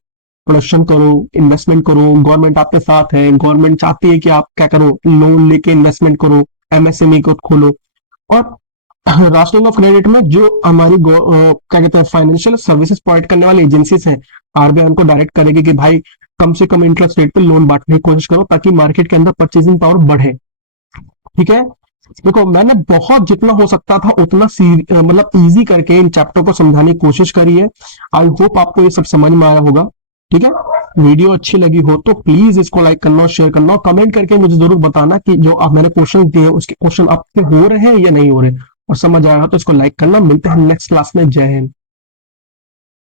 प्रोडक्शन करो, इन्वेस्टमेंट करो, गवर्नमेंट आपके साथ है, गवर्नमेंट चाहती है कि आप क्या करो, लोन लेके इन्वेस्टमेंट करो, एमएसएमई को खोलो। और राशनिंग ऑफ क्रेडिट में जो हमारी क्या कहते हैं फाइनेंशियल सर्विसेज प्रोवाइड करने वाली एजेंसीज हैं, आरबीआई उनको डायरेक्ट करेगी कि भाई कम से कम इंटरेस्ट रेट पे लोन बांटने की कोशिश करो, ताकि मार्केट के अंदर परचेसिंग पावर बढ़े। ठीक है, देखो मैंने बहुत जितना हो सकता था उतना मतलब इजी करके इन चैप्टर को समझाने की कोशिश करी है। आई होप आपको ये सब समझ में आया होगा। ठीक है, वीडियो अच्छी लगी हो तो प्लीज इसको लाइक करना और शेयर करना, और कमेंट करके मुझे जरूर बताना कि जो आप मैंने क्वेश्चन दिए उसके क्वेश्चन आपके हो रहे हैं या नहीं हो रहे, और समझ आया हो तो इसको लाइक करना। मिलते हैं नेक्स्ट क्लास में, जय हिंद।